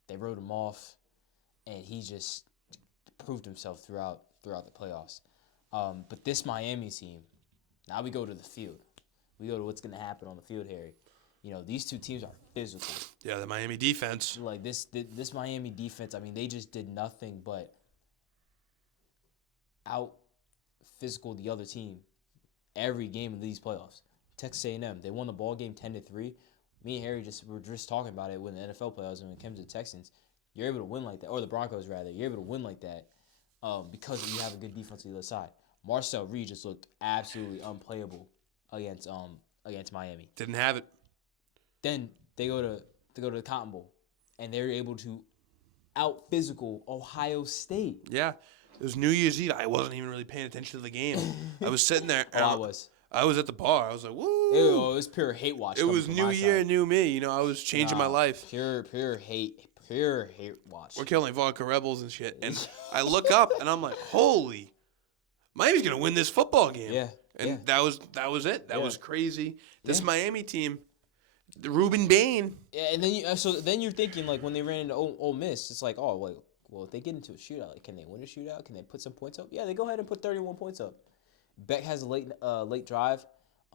they wrote him off, and he just proved himself throughout throughout the playoffs. But this Miami team, now we go to the field. We go to what's going to happen on the field, Harry. These two teams are physical. Yeah, the Miami defense. Like this Miami defense, I mean, they just did nothing but out physical the other team every game of these playoffs. Texas A&M, they won the ball game 10-3. Me and Harry were just talking about it when the NFL playoffs, and when it comes to the Texans, you're able to win like that, or the Broncos rather, you're able to win like that because you have a good defense on the other side. Marcel Reed just looked absolutely unplayable against Miami. Didn't have it. Then they go to the Cotton Bowl, and they're able to out physical Ohio State. Yeah, it was New Year's Eve. I wasn't even really paying attention to the game. I was sitting there. I was. I was at the bar. I was like, woo. Ew, it was pure hate watch. It was New Year, new me. I was changing my life. Pure hate watch. We're killing vodka rebels and shit. And I look up and I'm like, holy, Miami's gonna win this football game. Yeah. And that was it. That was crazy. This Yeah. Miami team, the Ruben Bain. Yeah, and then you're thinking, like, when they ran into Ole Miss, it's like, oh, wait, well, if they get into a shootout, like, can they win a shootout? Can they put some points up? Yeah, they go ahead and put 31 points up. Beck has a late drive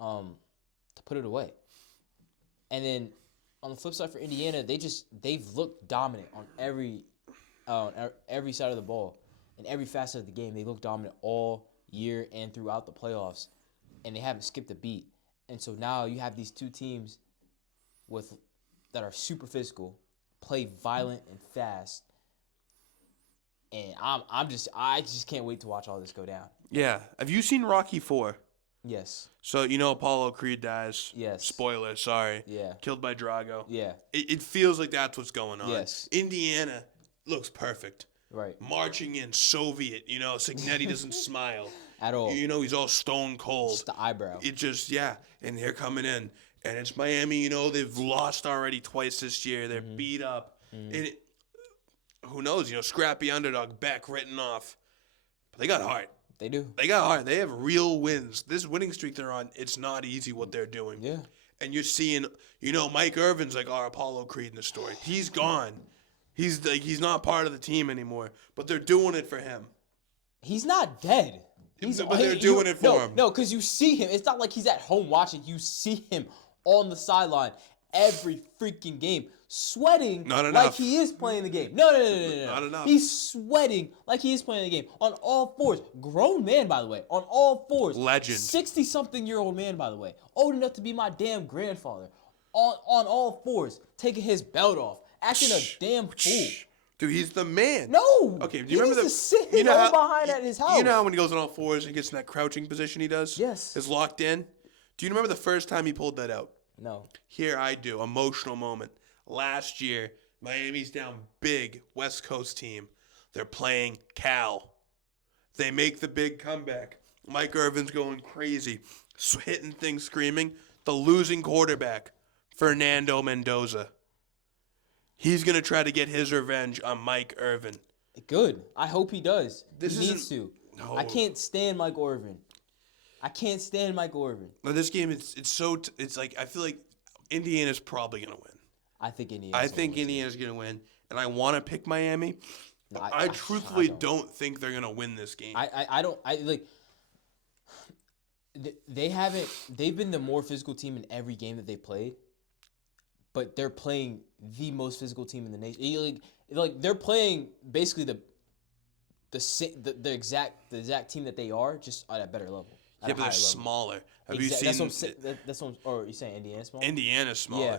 to put it away. And then on the flip side for Indiana, they've looked dominant on every side of the ball. In every facet of the game, they look dominant all year and throughout the playoffs. And they haven't skipped a beat. And so now you have these two teams that are super physical, play violent and fast. And I just can't wait to watch all this go down. Yeah. Have you seen Rocky IV? Yes. So, Apollo Creed dies. Yes. Spoiler, sorry. Yeah. Killed by Drago. Yeah. It feels like that's what's going on. Yes. Indiana looks perfect. Right. Marching in Soviet, Signetti doesn't smile. At all. He's all stone cold. Just the eyebrow. It just, and they're coming in. And it's Miami, they've lost already twice this year. They're beat up. And who knows, scrappy underdog, Beck written off. But they got heart. They do. They got heart. They have real wins. This winning streak they're on, it's not easy what they're doing. Yeah. And you're seeing, Mike Irvin's like our Apollo Creed in the story. He's gone. He's not part of the team anymore. But they're doing it for him. He's not dead. But they're doing it for him. No, because you see him. It's not like he's at home watching. You see him on the sideline every freaking game, sweating like he is playing the game. No. Not enough. He's sweating like he is playing the game. On all fours. Grown man, by the way. On all fours. Legend. 60-something-year-old man, by the way. Old enough to be my damn grandfather. On all fours. Taking his belt off. Acting a damn fool. Dude, he's the man. No. Okay, do you remember to sit behind at his house. You know how when he goes on all fours and gets in that crouching position he does? Yes. Is locked in? Do you remember the first time he pulled that out? No. Here I do. Emotional moment. Last year, Miami's down big, West Coast team. They're playing Cal. They make the big comeback. Mike Irvin's going crazy, hitting things, screaming. The losing quarterback, Fernando Mendoza. He's going to try to get his revenge on Mike Irvin. Good. I hope he does. He needs isn't- to. No. I can't stand Mike Irvin. But this game, it's like, I feel like Indiana's probably going to win. I think Indiana. I think Indiana's going to win, and I want to pick Miami. No, I truthfully don't think they're going to win this game. They've been the more physical team in every game that they played, but they're playing the most physical team in the nation. Like they're playing basically the exact team that they are, just at a better level. Yeah, but they're smaller. Have you seen? That's what. Or you saying Indiana's smaller? Indiana's smaller. Yeah,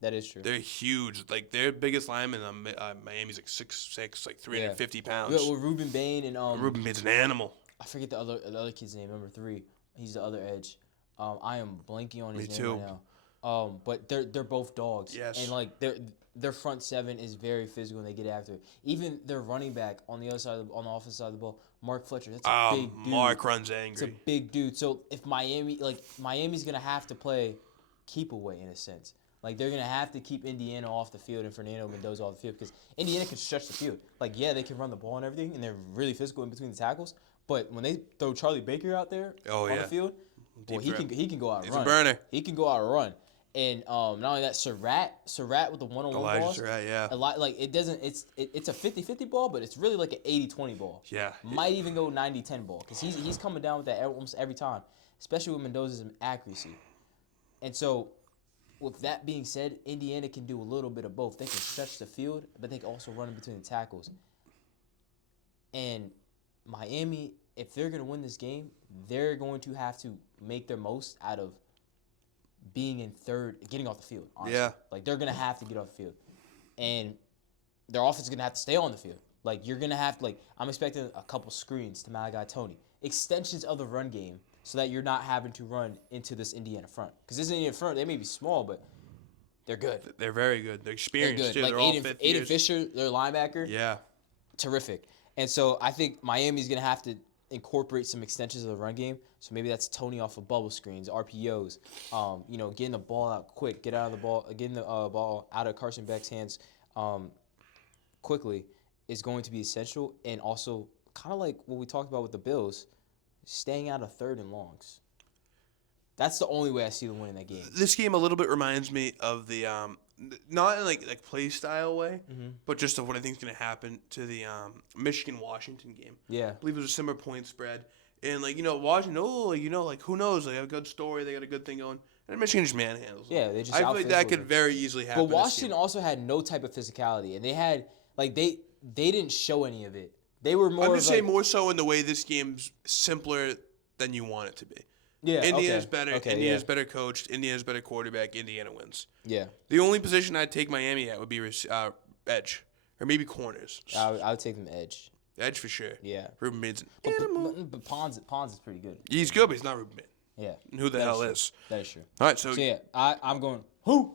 that is true. They're huge. Like their biggest lineman on Miami's like 6'6", like 350 pounds. Yeah, well, Ruben Bain and Ruben Bain's an animal. I forget the other kid's name, number 3. He's the other edge. I am blanking on his Me name too. right now. But they're both dogs. Yes. And like their front seven is very physical and they get after it. Even their running back on the other side on the offensive side of the ball, Mark Fletcher. That's a big dude. Mark runs angry. It's a big dude. So if Miami's gonna have to play keep away in a sense. Like they're gonna have to keep Indiana off the field and Fernando Mendoza off the field because Indiana can stretch the field. Like they can run the ball and everything and they're really physical in between the tackles. But when they throw Charlie Baker out there on the field, well, he can go out and run. He's a burner. He can go out and run. And not only that, Surratt with the one-on-one Elijah balls. Surratt, yeah. A lot, like, it's a 50-50 ball, but it's really like an 80-20 ball. Yeah. Might even go 90-10 ball because he's coming down with that almost every time, especially with Mendoza's accuracy. And so, with that being said, Indiana can do a little bit of both. They can stretch the field, but they can also run in between the tackles. And Miami, if they're going to win this game, they're going to have to make their most out of being in third, getting off the field, honestly. Yeah. Like, they're going to have to get off the field. And their offense is going to have to stay on the field. Like, you're going to have to, like, I'm expecting a couple screens to Malachi Tony. Extensions of the run game so that you're not having to run into this Indiana front. Because this Indiana front, they may be small, but they're good. They're very good. They're experienced, too. Like They're all fifth Aiden years. Fisher, their linebacker, Yeah. terrific. And so I think Miami's going to have to incorporate some extensions of the run game. So maybe that's Tony off of bubble screens, RPOs, getting the ball out quick, getting the ball out of Carson Beck's hands quickly is going to be essential. And also, kind of like what we talked about with the Bills, staying out of third and longs. That's the only way I see them winning that game. This game a little bit reminds me of the not in like play style way, but just of what I think is going to happen to the Michigan-Washington game. Yeah. I believe it was a similar point spread. And, Washington, who knows? They have a good story. They got a good thing going. And Michigan just manhandles them. Yeah, they just I feel like that out-physicaled could them. very easily happen. But Washington also had no type of physicality. And they had, they didn't show any of it. They were more I'm just saying more so in the way this game's simpler than you want it to be. Yeah, Indiana's better. Okay, Indiana's better coached. Indiana's better quarterback. Indiana wins. Yeah. The only position I'd take Miami at would be edge or maybe corners. I would take them edge. Edge for sure. Yeah. Ruben Bade's an But animal. Pons is pretty good. He's good, but he's not Ruben Bade. Yeah. And who the hell is? That is true. All right, so yeah, I'm going, Durs?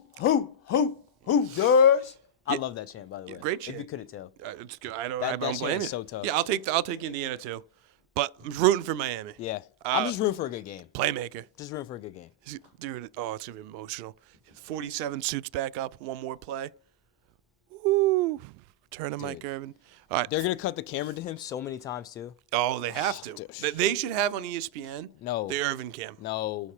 I love that chant, by the way. great chant. If you couldn't tell. It's good. I don't That blame chant you. is so tough. Yeah, I'll take Indiana too, but I'm rooting for Miami. Yeah. I'm just rooting for a good game. Playmaker. Just rooting for a good game. Dude, it's going to be emotional. 47 suits back up, one more play. Woo. Turn to Mike Irvin. All right. They're going to cut the camera to him so many times, too. Oh, they have to. They should have on ESPN the Irvin cam. No.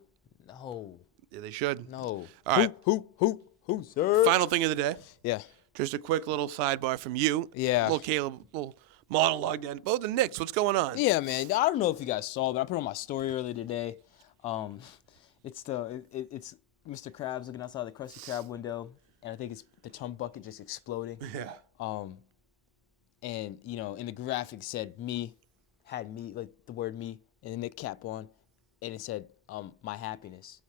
Yeah, they should. No. All right. Who, sir? Final thing of the day. Yeah. Just a quick little sidebar from you. Yeah. Little Caleb, little monologue down. Both the Knicks, what's going on? Yeah, man. I don't know if you guys saw, but I put on my story earlier today. It's Mr. Krabs looking outside the Krusty Krab window, and I think it's the chum bucket just exploding. Yeah. And in the graphic said had like the word me and the Nick cap on, and it said my happiness.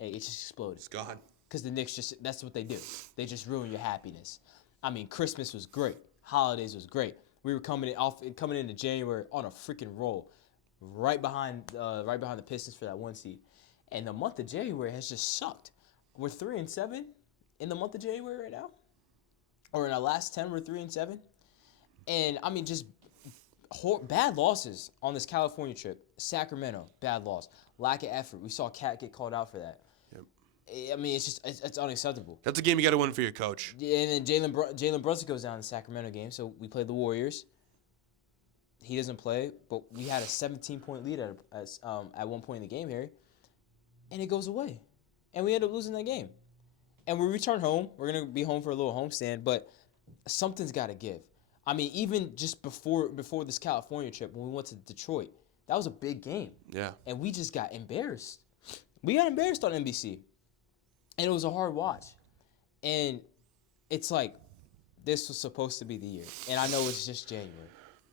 And it just exploded. It's gone. Because the Knicks that's what they do. They just ruin your happiness. I mean, Christmas was great. Holidays was great. We were coming into January on a freaking roll, right behind the Pistons for that one seed. And the month of January has just sucked. We're 3-7 in the month of January right now. Or in our last 10, we're 3-7. And I mean, just bad losses on this California trip. Sacramento, bad loss. Lack of effort. We saw Cat get called out for that. Yep. I mean, it's unacceptable. That's a game you got to win for your coach. Yeah, and then Jalen Brunson goes down in the Sacramento game, so we played the Warriors. He doesn't play, but we had a 17-point lead at one point in the game here, and it goes away, and we end up losing that game. And we return home. We're gonna be home for a little homestand, but something's got to give. I mean, even just before this California trip, when we went to Detroit, that was a big game. Yeah. And we just got embarrassed. We got embarrassed on NBC. And it was a hard watch. And it's like, this was supposed to be the year. And I know it's just January.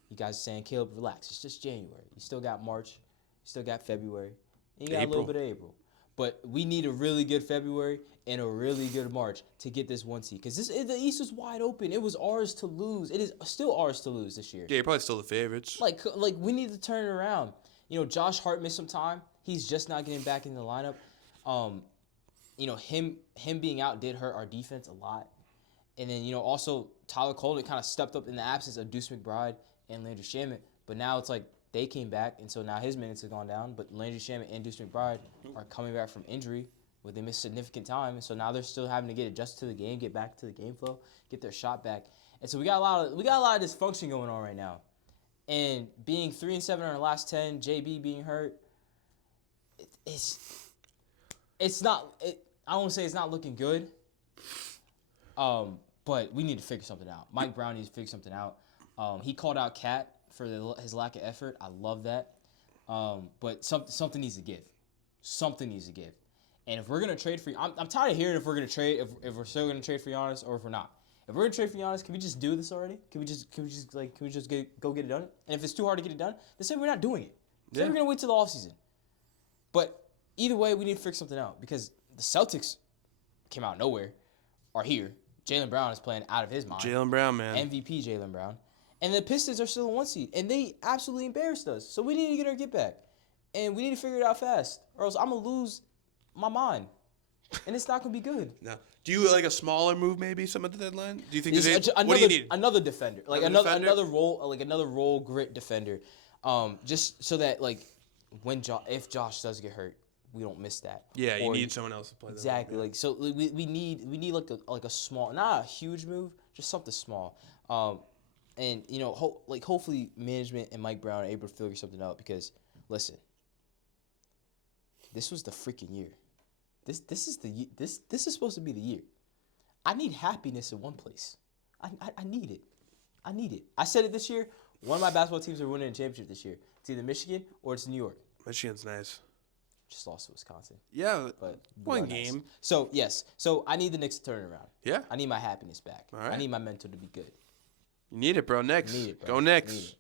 You guys are saying, Caleb, relax. It's just January. You still got March. You still got February. And you got a little bit of April. But we need a really good February and a really good March to get this one seed. Because the East was wide open. It was ours to lose. It is still ours to lose this year. Yeah, you're probably still the favorites. Like we need to turn it around. Josh Hart missed some time. He's just not getting back in the lineup. Him being out did hurt our defense a lot. And then, also Tyler Colton kind of stepped up in the absence of Deuce McBride and Landry Shamet. But now it's like they came back, and so now his minutes have gone down. But Landry Shamet and Deuce McBride are coming back from injury where they missed significant time. And so now they're still having to get adjusted to the game, get back to the game flow, get their shot back. And so we got a lot of dysfunction going on right now. And being 3-7 in our last 10, JB being hurt, it's not. I don't want to say it's not looking good. But we need to figure something out. Mike Brown needs to figure something out. He called out Cat for his lack of effort. I love that. But something needs to give. Something needs to give. And if we're gonna trade for, I'm tired of hearing if we're gonna trade, if we're still gonna trade for Giannis or if we're not. If we're gonna trade for Giannis, can we just do this already? Can we just go get it done? And if it's too hard to get it done, then say we're not doing it. Say we're gonna wait till the offseason. But either way, we need to figure something out because the Celtics came out of nowhere, are here. Jaylen Brown is playing out of his mind. Jaylen Brown, man. MVP Jaylen Brown. And the Pistons are still a 1 seed. And they absolutely embarrassed us. So we need to get our get back. And we need to figure it out fast. Or else I'm going to lose my mind. And it's not going to be good. No. Do you like a smaller move maybe some at the deadline? Do you think what do you need? Another defender. Like another role grit defender. Just so that like if Josh does get hurt, we don't miss that. Yeah, you need someone else to play that. Exactly. Like so, we need like a small, not a huge move, just something small. And you know, hopefully management and Mike Brown are able to figure something out because listen, this was the freaking year. This is supposed to be the year. I need happiness in one place. I need it. I need it. I said it this year. One of my basketball teams are winning a championship this year. It's either Michigan or it's New York. Michigan's nice. Just lost to Wisconsin. Yeah, but one game. Nice. So, yes. So, I need the Knicks to turn it around. Yeah. I need my happiness back. All right. I need my mental to be good. You need it, bro. Knicks. Need it, bro. Go Knicks.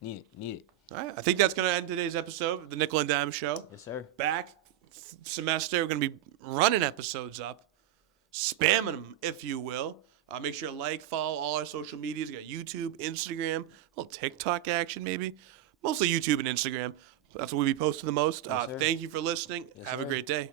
Need it. All right. I think that's going to end today's episode of the Nickel and Dime Show. Yes, sir. Back semester. We're going to be running episodes up. Spamming them, if you will. Make sure to like, follow all our social medias. We got YouTube, Instagram, a little TikTok action maybe. Mostly YouTube and Instagram. That's what we post the most. Yes, Thank you for listening. Yes, Have sir. a great day.